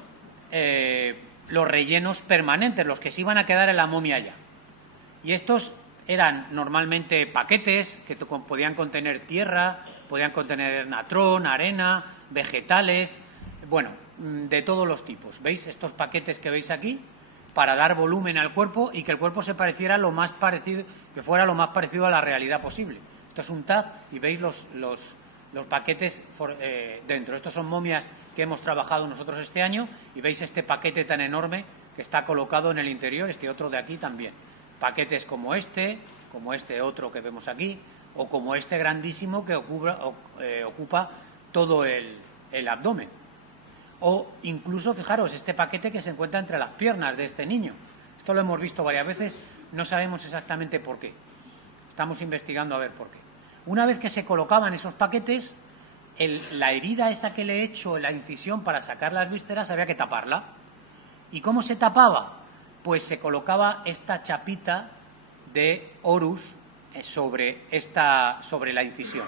rellenos permanentes, los que se iban a quedar en la momia ya. Y estos eran normalmente paquetes que podían contener tierra, podían contener natrón, arena, vegetales, bueno, de todos los tipos. ¿Veis estos paquetes que veis aquí? Para dar volumen al cuerpo y que el cuerpo se pareciera lo más parecido, que fuera lo más parecido a la realidad posible. Esto es un TAC y veis los paquetes dentro. Estos son momias que hemos trabajado nosotros este año y veis este paquete tan enorme que está colocado en el interior, este otro de aquí también. Paquetes como este otro que vemos aquí, o como este grandísimo que ocupa todo el abdomen. O incluso, fijaros, este paquete que se encuentra entre las piernas de este niño. Esto lo hemos visto varias veces, no sabemos exactamente por qué. Estamos investigando a ver por qué. Una vez que se colocaban esos paquetes, la herida esa que le he hecho en la incisión para sacar las vísceras había que taparla. ¿Y cómo se tapaba? Pues se colocaba esta chapita de Horus sobre la incisión.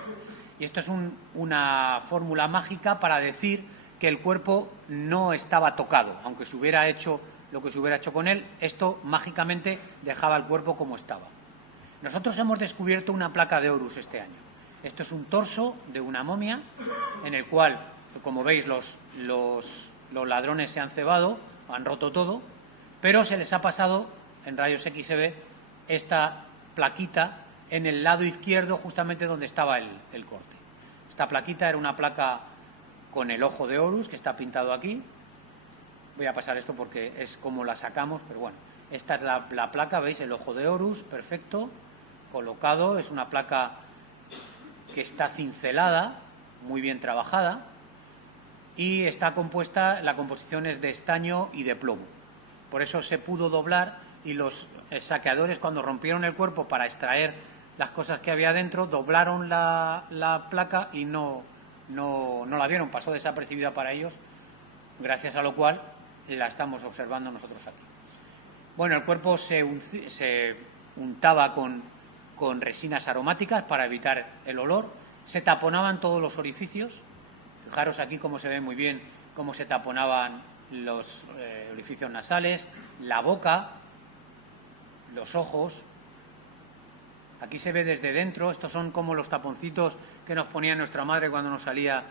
Y esto es una fórmula mágica para decir que el cuerpo no estaba tocado. Aunque se hubiera hecho lo que se hubiera hecho con él, esto mágicamente dejaba el cuerpo como estaba. Nosotros hemos descubierto una placa de Horus este año. Esto es un torso de una momia en el cual, como veis, los ladrones se han cebado, han roto todo, pero se les ha pasado, en rayos X se ve, esta plaquita en el lado izquierdo, justamente donde estaba el corte. Esta plaquita era una placa con el ojo de Horus, que está pintado aquí. Voy a pasar esto porque es como la sacamos, pero bueno. Esta es la placa, ¿veis? El ojo de Horus, perfecto, colocado. Es una placa que está cincelada, muy bien trabajada, y está compuesta, la composición es de estaño y de plomo. Por eso se pudo doblar y los saqueadores, cuando rompieron el cuerpo para extraer las cosas que había dentro, doblaron la placa y no la vieron, pasó desapercibida para ellos, gracias a lo cual la estamos observando nosotros aquí. Bueno, el cuerpo se untaba con resinas aromáticas para evitar el olor, se taponaban todos los orificios. Fijaros aquí cómo se ve muy bien cómo se taponaban los orificios nasales, la boca, los ojos. Aquí se ve desde dentro, estos son como los taponcitos que nos ponía nuestra madre cuando nos salía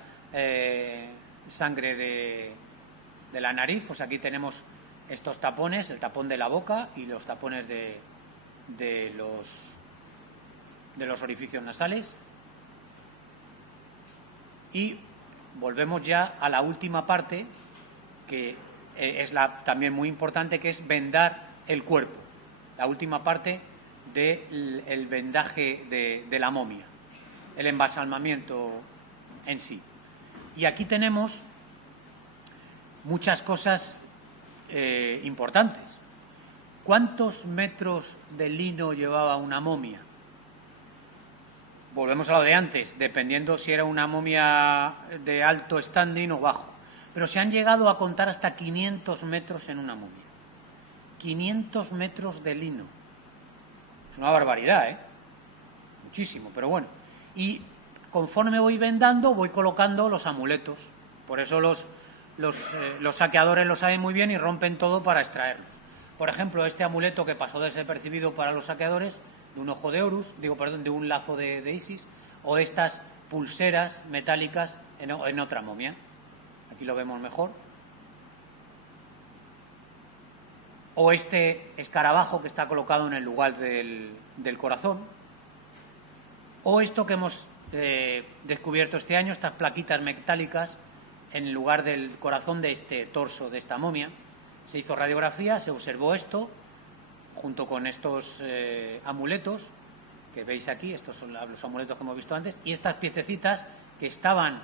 sangre de la nariz. Pues aquí tenemos estos tapones, el tapón de la boca y los tapones de los orificios nasales. Y volvemos ya a la última parte, que es también muy importante, que es vendar el cuerpo. La última parte del vendaje de la momia, el embalsamamiento en sí. Y aquí tenemos muchas cosas importantes. ¿Cuántos metros de lino llevaba una momia? Volvemos a lo de antes, dependiendo si era una momia de alto standing o bajo. Pero se han llegado a contar hasta 500 metros en una momia. 500 metros de lino. Es una barbaridad, ¿eh? Muchísimo, pero bueno. Y conforme voy vendando, voy colocando los amuletos. Por eso los saqueadores lo saben muy bien y rompen todo para extraerlos. Por ejemplo, este amuleto que pasó desapercibido para los saqueadores, de un ojo de Horus, de un lazo de Isis, o estas pulseras metálicas en otra momia. Aquí lo vemos mejor. O este escarabajo que está colocado en el lugar del corazón. O esto que hemos descubierto este año, estas plaquitas metálicas en el lugar del corazón de este torso, de esta momia. Se hizo radiografía, se observó esto, junto con estos amuletos que veis aquí, estos son los amuletos que hemos visto antes, y estas piececitas que estaban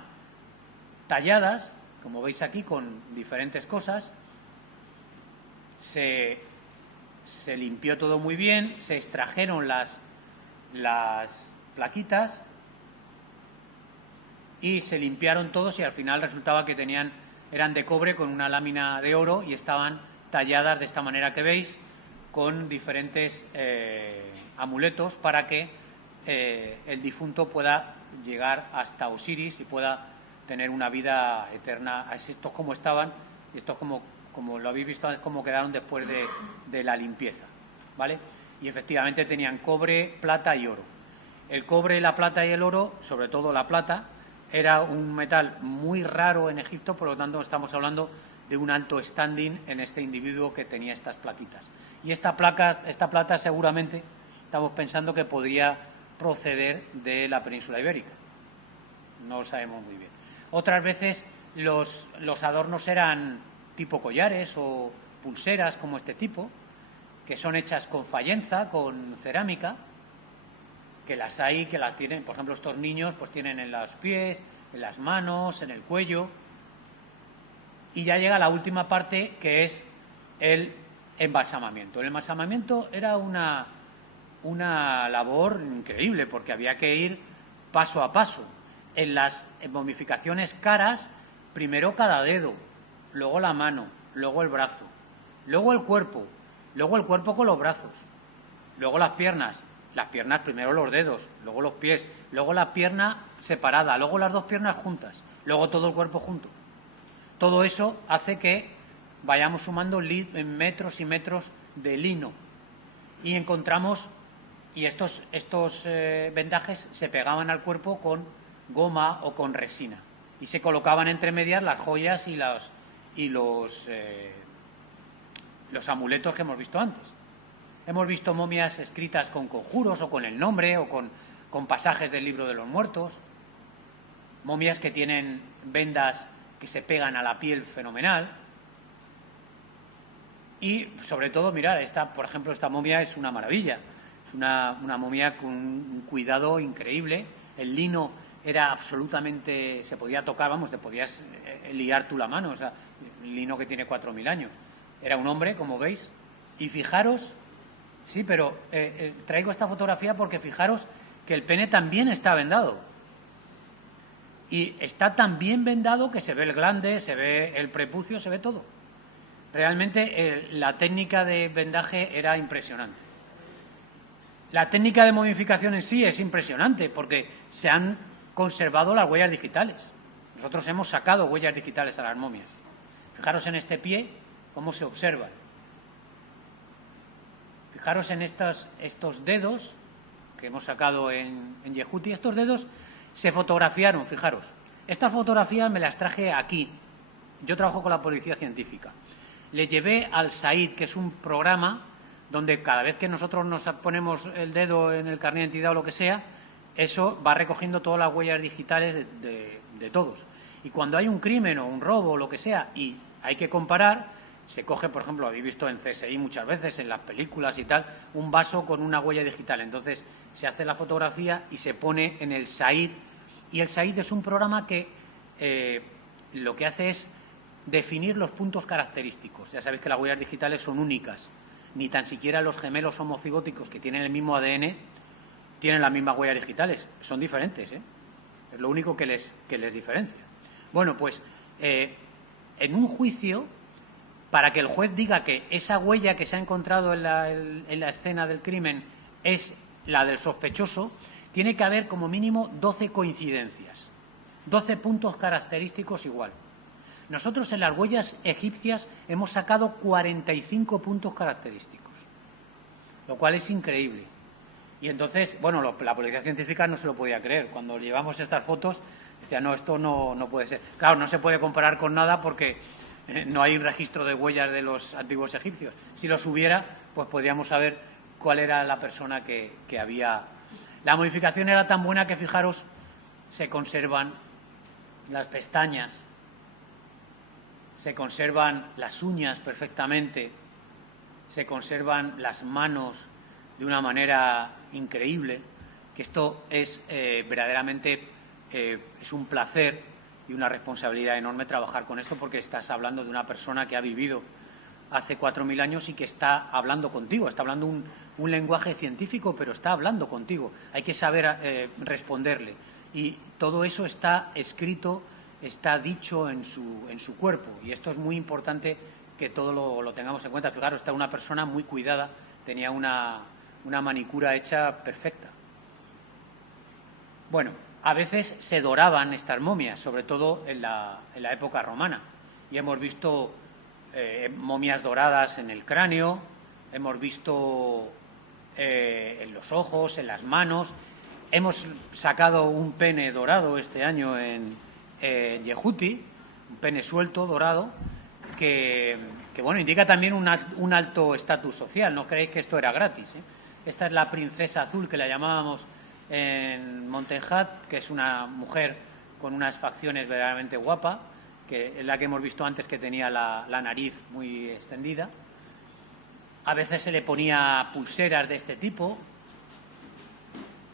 talladas, como veis aquí, con diferentes cosas. Se limpió todo muy bien, se extrajeron las plaquitas y se limpiaron todos, y al final resultaba que eran de cobre con una lámina de oro y estaban talladas de esta manera que veis, con diferentes amuletos para que el difunto pueda llegar hasta Osiris y pueda tener una vida eterna. Estos como estaban y estos como lo habéis visto, como quedaron después de la limpieza, ¿vale? Y efectivamente tenían cobre, plata y oro. El cobre, la plata y el oro, sobre todo la plata, era un metal muy raro en Egipto, por lo tanto estamos hablando de un alto standing en este individuo que tenía estas plaquitas. Y esta plata seguramente estamos pensando que podría proceder de la península ibérica. No lo sabemos muy bien. Otras veces los adornos eran tipo collares o pulseras como este tipo, que son hechas con fayenza, con cerámica, que las hay, que las tienen, por ejemplo, estos niños pues tienen en los pies, en las manos, en el cuello. Y ya llega la última parte, que es el embalsamamiento. El embalsamamiento era una labor increíble, porque había que ir paso a paso. En las momificaciones caras, primero cada dedo, luego la mano, luego el brazo, luego el cuerpo con los brazos, luego las piernas primero los dedos, luego los pies, luego la pierna separada, luego las dos piernas juntas, luego todo el cuerpo junto. Todo eso hace que vayamos sumando metros y metros de lino y encontramos, y estos vendajes se pegaban al cuerpo con goma o con resina y se colocaban entre medias las joyas y los amuletos que hemos visto antes. Hemos visto momias escritas con conjuros o con el nombre o con pasajes del libro de los muertos, momias que tienen vendas que se pegan a la piel fenomenal. Y sobre todo, mirad, por ejemplo, esta momia es una maravilla, es una momia con un cuidado increíble. El lino era absolutamente, se podía tocar, vamos, te podías liar tú la mano, o sea, el lino que tiene 4.000 años. Era un hombre, como veis, y fijaros, sí, pero traigo esta fotografía porque fijaros que el pene también está vendado. Y está tan bien vendado que se ve el glande, se ve el prepucio, se ve todo. Realmente la técnica de vendaje era impresionante. La técnica de momificación en sí es impresionante porque se han conservado las huellas digitales. Nosotros hemos sacado huellas digitales a las momias. Fijaros en este pie, cómo se observan. Fijaros en estos dedos que hemos sacado en Yehuti. Estos dedos se fotografiaron, fijaros. Estas fotografías me las traje aquí. Yo trabajo con la policía científica. Le llevé al SAID, que es un programa donde cada vez que nosotros nos ponemos el dedo en el carnet de identidad o lo que sea, eso va recogiendo todas las huellas digitales de todos. Y cuando hay un crimen o un robo o lo que sea y hay que comparar, se coge, por ejemplo, habéis visto en CSI muchas veces, en las películas y tal, un vaso con una huella digital. Entonces se hace la fotografía y se pone en el SAID. Y el SAID es un programa que lo que hace es definir los puntos característicos. Ya sabéis que las huellas digitales son únicas. Ni tan siquiera los gemelos homocigóticos que tienen el mismo ADN tienen las mismas huellas digitales. Son diferentes, ¿eh? Es lo único que les diferencia. Bueno, pues en un juicio, para que el juez diga que esa huella que se ha encontrado en la escena del crimen es la del sospechoso, tiene que haber como mínimo 12 coincidencias, 12 puntos característicos igual. Nosotros en las huellas egipcias hemos sacado 45 puntos característicos, lo cual es increíble. Y entonces, bueno, la policía científica no se lo podía creer. Cuando llevamos estas fotos, decía, no, esto no puede ser. Claro, no se puede comparar con nada porque no hay registro de huellas de los antiguos egipcios. Si los hubiera, pues podríamos saber cuál era la persona que había. La modificación era tan buena que, fijaros, se conservan las pestañas, se conservan las uñas perfectamente, se conservan las manos de una manera increíble, que esto es verdaderamente es un placer y una responsabilidad enorme trabajar con esto, porque estás hablando de una persona que ha vivido hace 4.000 años y que está hablando contigo, está hablando un lenguaje científico, pero está hablando contigo. Hay que saber responderle. Y todo eso está escrito, está dicho en su cuerpo. Y esto es muy importante que todo lo tengamos en cuenta. Fijaros, está una persona muy cuidada, tenía una manicura hecha perfecta. Bueno, a veces se doraban estas momias, sobre todo en la época romana. Y hemos visto momias doradas en el cráneo, hemos visto en los ojos, en las manos. Hemos sacado un pene dorado este año en Yehuti, un pene suelto, dorado, que bueno, indica también un alto estatus social. No creéis que esto era gratis, ¿eh? Esta es la princesa azul que la llamábamos en Montenhat, que es una mujer con unas facciones verdaderamente guapa, que es la que hemos visto antes, que tenía la nariz muy extendida. A veces se le ponía pulseras de este tipo,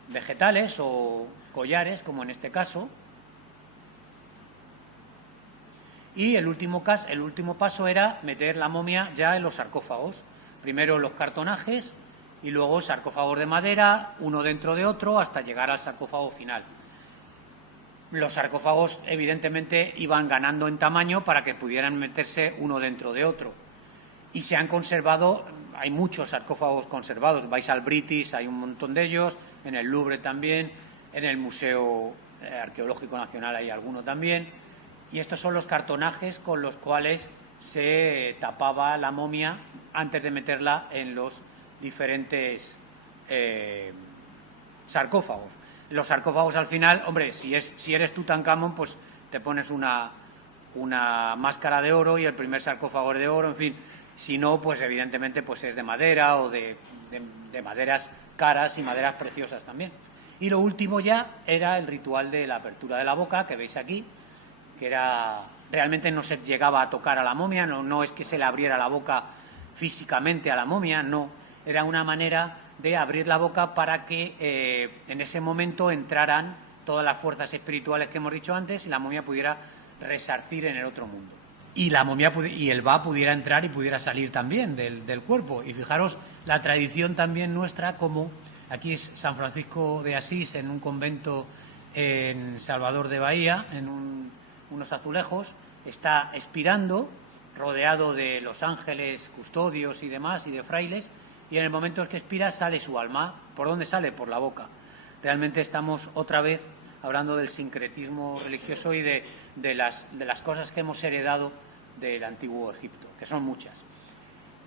vegetales o collares, como en este caso. Y el último paso era meter la momia ya en los sarcófagos. Primero los cartonajes y luego sarcófagos de madera, uno dentro de otro, hasta llegar al sarcófago final. Los sarcófagos, evidentemente, iban ganando en tamaño para que pudieran meterse uno dentro de otro. Y se han conservado, hay muchos sarcófagos conservados. Vais al British, hay un montón de ellos, en el Louvre también, en el Museo Arqueológico Nacional hay alguno también. Y estos son los cartonajes con los cuales se tapaba la momia antes de meterla en los diferentes sarcófagos. Los sarcófagos, al final, hombre, si eres Tutankamón, pues te pones una máscara de oro y el primer sarcófago es de oro, en fin. Si no, pues evidentemente pues es de madera o de maderas caras y maderas preciosas también. Y lo último ya era el ritual de la apertura de la boca, que veis aquí, que era, realmente no se llegaba a tocar a la momia, no es que se le abriera la boca físicamente a la momia, no, era una manera de abrir la boca para que en ese momento entraran todas las fuerzas espirituales que hemos dicho antes y la momia pudiera resarcir en el otro mundo. Y la momia y el Ba pudiera entrar y pudiera salir también del cuerpo. Y fijaros la tradición también nuestra, como aquí es San Francisco de Asís, en un convento en Salvador de Bahía, en unos azulejos, está expirando, rodeado de los ángeles, custodios y demás, y de frailes, y en el momento en que expira sale su alma. ¿Por dónde sale? Por la boca. Realmente estamos otra vez hablando del sincretismo religioso y de las cosas que hemos heredado del antiguo Egipto, que son muchas.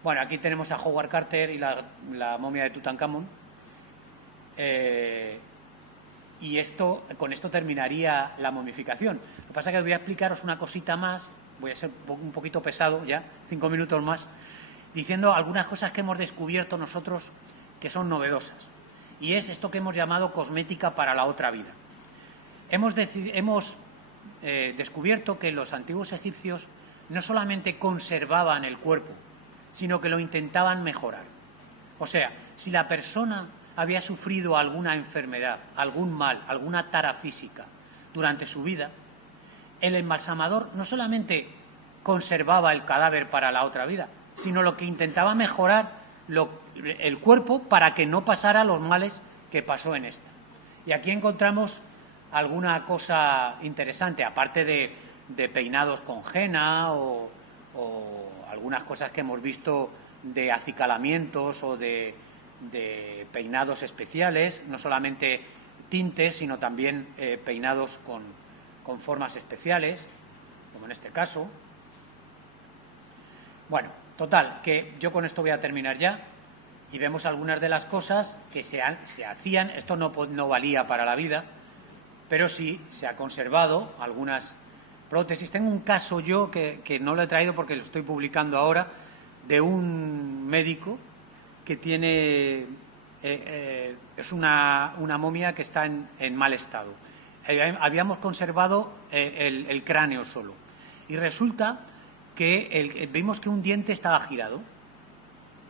Bueno, aquí tenemos a Howard Carter y la momia de Tutankamón. Y con esto terminaría la momificación. Lo que pasa es que voy a explicaros una cosita más, voy a ser un poquito pesado ya, 5 minutos más, diciendo algunas cosas que hemos descubierto nosotros que son novedosas. Y es esto que hemos llamado cosmética para la otra vida. Hemos descubierto que los antiguos egipcios no solamente conservaban el cuerpo, sino que lo intentaban mejorar. O sea, si la persona había sufrido alguna enfermedad, algún mal, alguna tara física durante su vida, el embalsamador no solamente conservaba el cadáver para la otra vida, sino lo que intentaba mejorar el cuerpo para que no pasara los males que pasó en esta. Y aquí encontramos alguna cosa interesante, aparte de peinados con henna o algunas cosas que hemos visto de acicalamientos o de peinados especiales, no solamente tintes, sino también peinados con formas especiales, como en este caso. Bueno, total, que yo con esto voy a terminar ya y vemos algunas de las cosas que se hacían. Esto no valía para la vida, pero sí se ha conservado algunas prótesis. Tengo un caso yo que no lo he traído porque lo estoy publicando ahora, de un médico que tiene es una momia que está en mal estado. Habíamos conservado el cráneo solo y resulta que vimos que un diente estaba girado.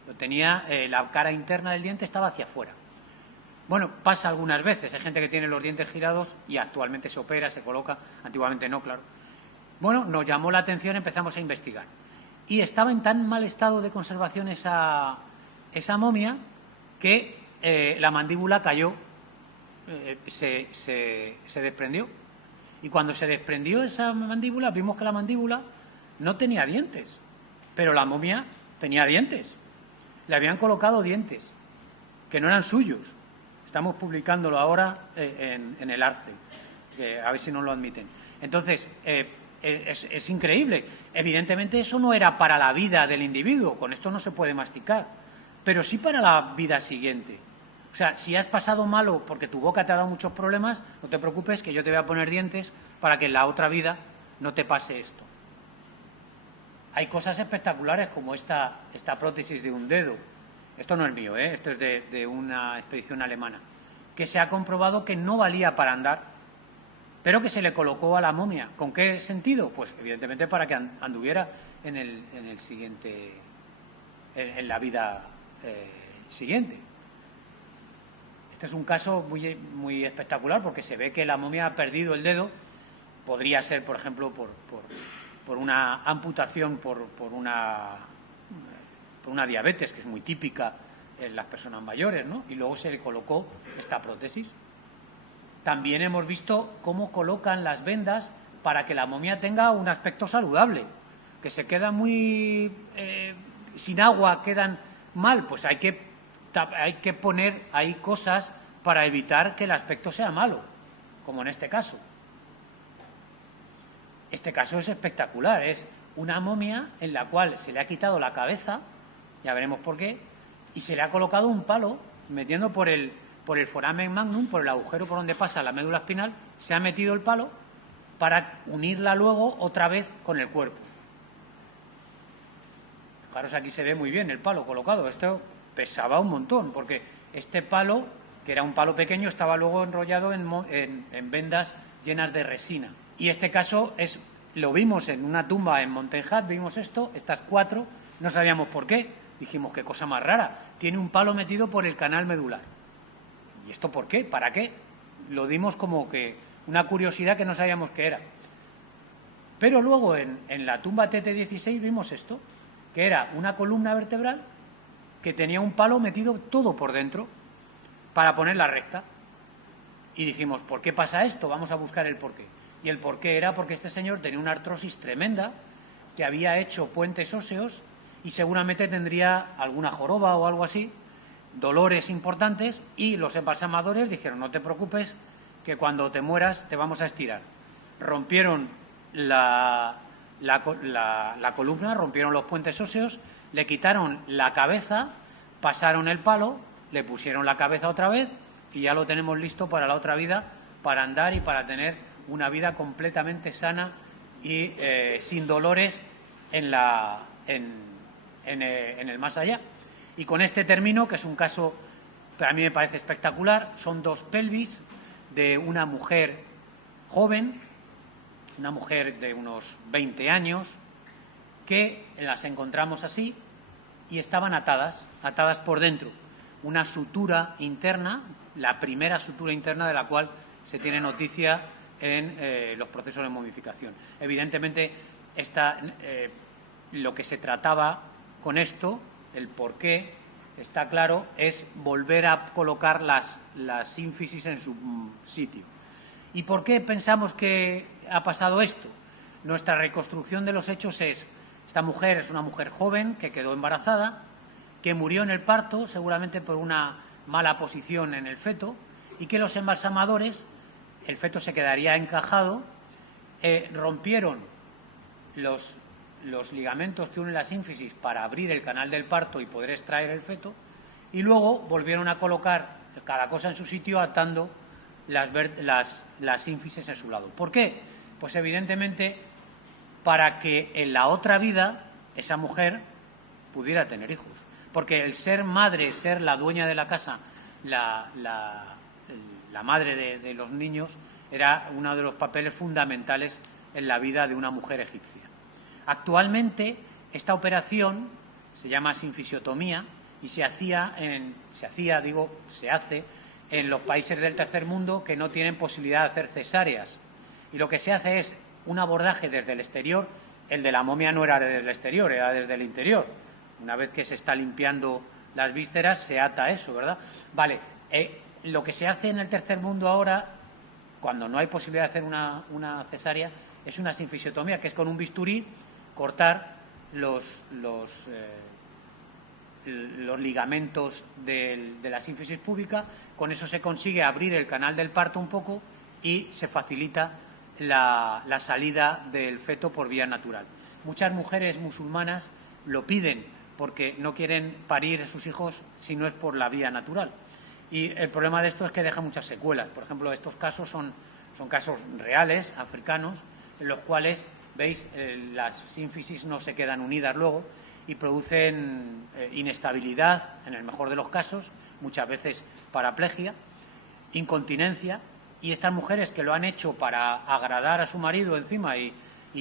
Lo tenía, la cara interna del diente estaba hacia afuera. Bueno, pasa algunas veces. Hay gente que tiene los dientes girados y actualmente se opera, se coloca. Antiguamente no, claro. Bueno, nos llamó la atención, empezamos a investigar. Y estaba en tan mal estado de conservación esa momia que la mandíbula cayó, se desprendió. Y cuando se desprendió esa mandíbula, vimos que la mandíbula no tenía dientes, pero la momia tenía dientes. Le habían colocado dientes que no eran suyos. Estamos publicándolo ahora en el ARCE, a ver si nos lo admiten. Entonces, es increíble. Evidentemente, eso no era para la vida del individuo, con esto no se puede masticar, pero sí para la vida siguiente. O sea, si has pasado malo porque tu boca te ha dado muchos problemas, no te preocupes que yo te voy a poner dientes para que en la otra vida no te pase esto. Hay cosas espectaculares como esta prótesis de un dedo. Esto no es mío, esto es de una expedición alemana, que se ha comprobado que no valía para andar, pero que se le colocó a la momia. ¿Con qué sentido? Pues evidentemente para que anduviera en la vida siguiente. Este es un caso muy, muy espectacular porque se ve que la momia ha perdido el dedo. Podría ser, por ejemplo, por una amputación, por una diabetes, que es muy típica en las personas mayores, ¿no? Y luego se le colocó esta prótesis. También hemos visto cómo colocan las vendas para que la momia tenga un aspecto saludable, que se queda muy sin agua, quedan mal, pues hay que poner ahí cosas para evitar que el aspecto sea malo, como en este caso. Este caso es espectacular, es una momia en la cual se le ha quitado la cabeza, ya veremos por qué, y se le ha colocado un palo, metiendo por el foramen magnum, por el agujero por donde pasa la médula espinal, se ha metido el palo para unirla luego otra vez con el cuerpo. Fijaros, aquí se ve muy bien el palo colocado. Esto pesaba un montón, porque este palo, que era un palo pequeño, estaba luego enrollado en vendas llenas de resina. Y este caso lo vimos en una tumba en Montenhat, vimos estas 4, no sabíamos por qué. Dijimos, qué cosa más rara, tiene un palo metido por el canal medular. ¿Y esto por qué? ¿Para qué? Lo dimos como que una curiosidad que no sabíamos qué era. Pero luego en la tumba TT16 vimos esto, que era una columna vertebral que tenía un palo metido todo por dentro para ponerla recta. Y dijimos, ¿por qué pasa esto? Vamos a buscar el porqué. Y el porqué era porque este señor tenía una artrosis tremenda, que había hecho puentes óseos y seguramente tendría alguna joroba o algo así, dolores importantes, y los embalsamadores dijeron, no te preocupes, que cuando te mueras te vamos a estirar. Rompieron la columna, rompieron los puentes óseos, le quitaron la cabeza, pasaron el palo, le pusieron la cabeza otra vez y ya lo tenemos listo para la otra vida, para andar y para tener una vida completamente sana y sin dolores en el más allá. Y con este termino, que es un caso que a mí me parece espectacular, son 2 pelvis de una mujer joven, una mujer de unos 20 años, que las encontramos así y estaban atadas por dentro. Una sutura interna, la primera sutura interna de la cual se tiene noticia en los procesos de momificación. Evidentemente, lo que se trataba con esto, el porqué, está claro, es volver a colocar las sínfisis en su sitio. ¿Y por qué pensamos que ha pasado esto? Nuestra reconstrucción de los hechos es, esta mujer es una mujer joven que quedó embarazada, que murió en el parto, seguramente por una mala posición en el feto, y que los embalsamadores, el feto se quedaría encajado, rompieron los ligamentos que unen las sínfisis para abrir el canal del parto y poder extraer el feto, y luego volvieron a colocar cada cosa en su sitio atando las sínfisis en su lado. ¿Por qué? Pues evidentemente para que en la otra vida esa mujer pudiera tener hijos. Porque el ser madre, ser la dueña de la casa, la madre de los niños, era uno de los papeles fundamentales en la vida de una mujer egipcia. Actualmente esta operación se llama sinfisiotomía y se hace en los países del tercer mundo que no tienen posibilidad de hacer cesáreas. Y lo que se hace es un abordaje desde el exterior. El de la momia no era desde el exterior, era desde el interior. Una vez que se está limpiando las vísceras, se ata eso, ¿verdad? Vale, lo que se hace en el tercer mundo ahora, cuando no hay posibilidad de hacer una cesárea, es una sinfisiotomía, que es con un bisturí cortar los ligamentos de la sínfisis púbica. Con eso se consigue abrir el canal del parto un poco y se facilita la salida del feto por vía natural. Muchas mujeres musulmanas lo piden porque no quieren parir a sus hijos si no es por la vía natural. Y el problema de esto es que deja muchas secuelas. Por ejemplo, estos casos son casos reales, africanos, en los cuales, veis, las sínfisis no se quedan unidas luego y producen inestabilidad, en el mejor de los casos, muchas veces paraplegia, incontinencia, y estas mujeres que lo han hecho para agradar a su marido encima y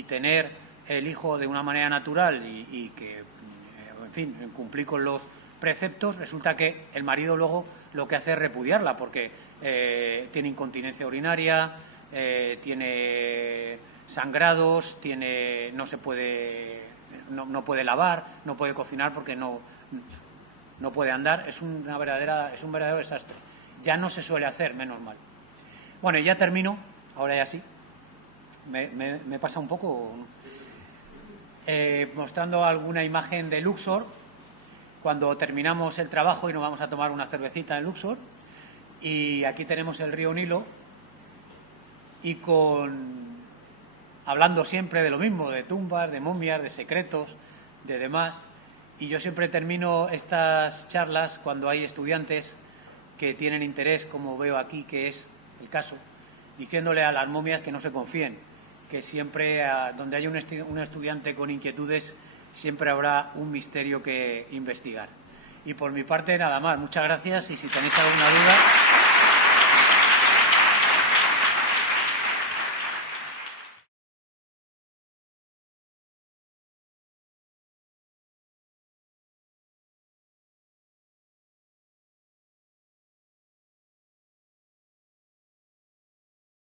tener el hijo de una manera natural y que, en fin, cumplir con los preceptos, resulta que el marido luego lo que hace es repudiarla porque tiene incontinencia urinaria, tiene sangrados, no puede lavar, no puede cocinar porque no puede andar. Es un verdadero desastre. Ya no se suele hacer, menos mal. Bueno, y ya termino, ahora ya sí. Me pasa un poco mostrando alguna imagen de Luxor, cuando terminamos el trabajo y nos vamos a tomar una cervecita en Luxor. Y aquí tenemos el río Nilo y hablando siempre de lo mismo, de tumbas, de momias, de secretos, de demás. Y yo siempre termino estas charlas cuando hay estudiantes que tienen interés, como veo aquí que es el caso, diciéndole a las momias que no se confíen, que siempre donde haya un estudiante con inquietudes siempre habrá un misterio que investigar. Y por mi parte nada más, muchas gracias y si tenéis alguna duda...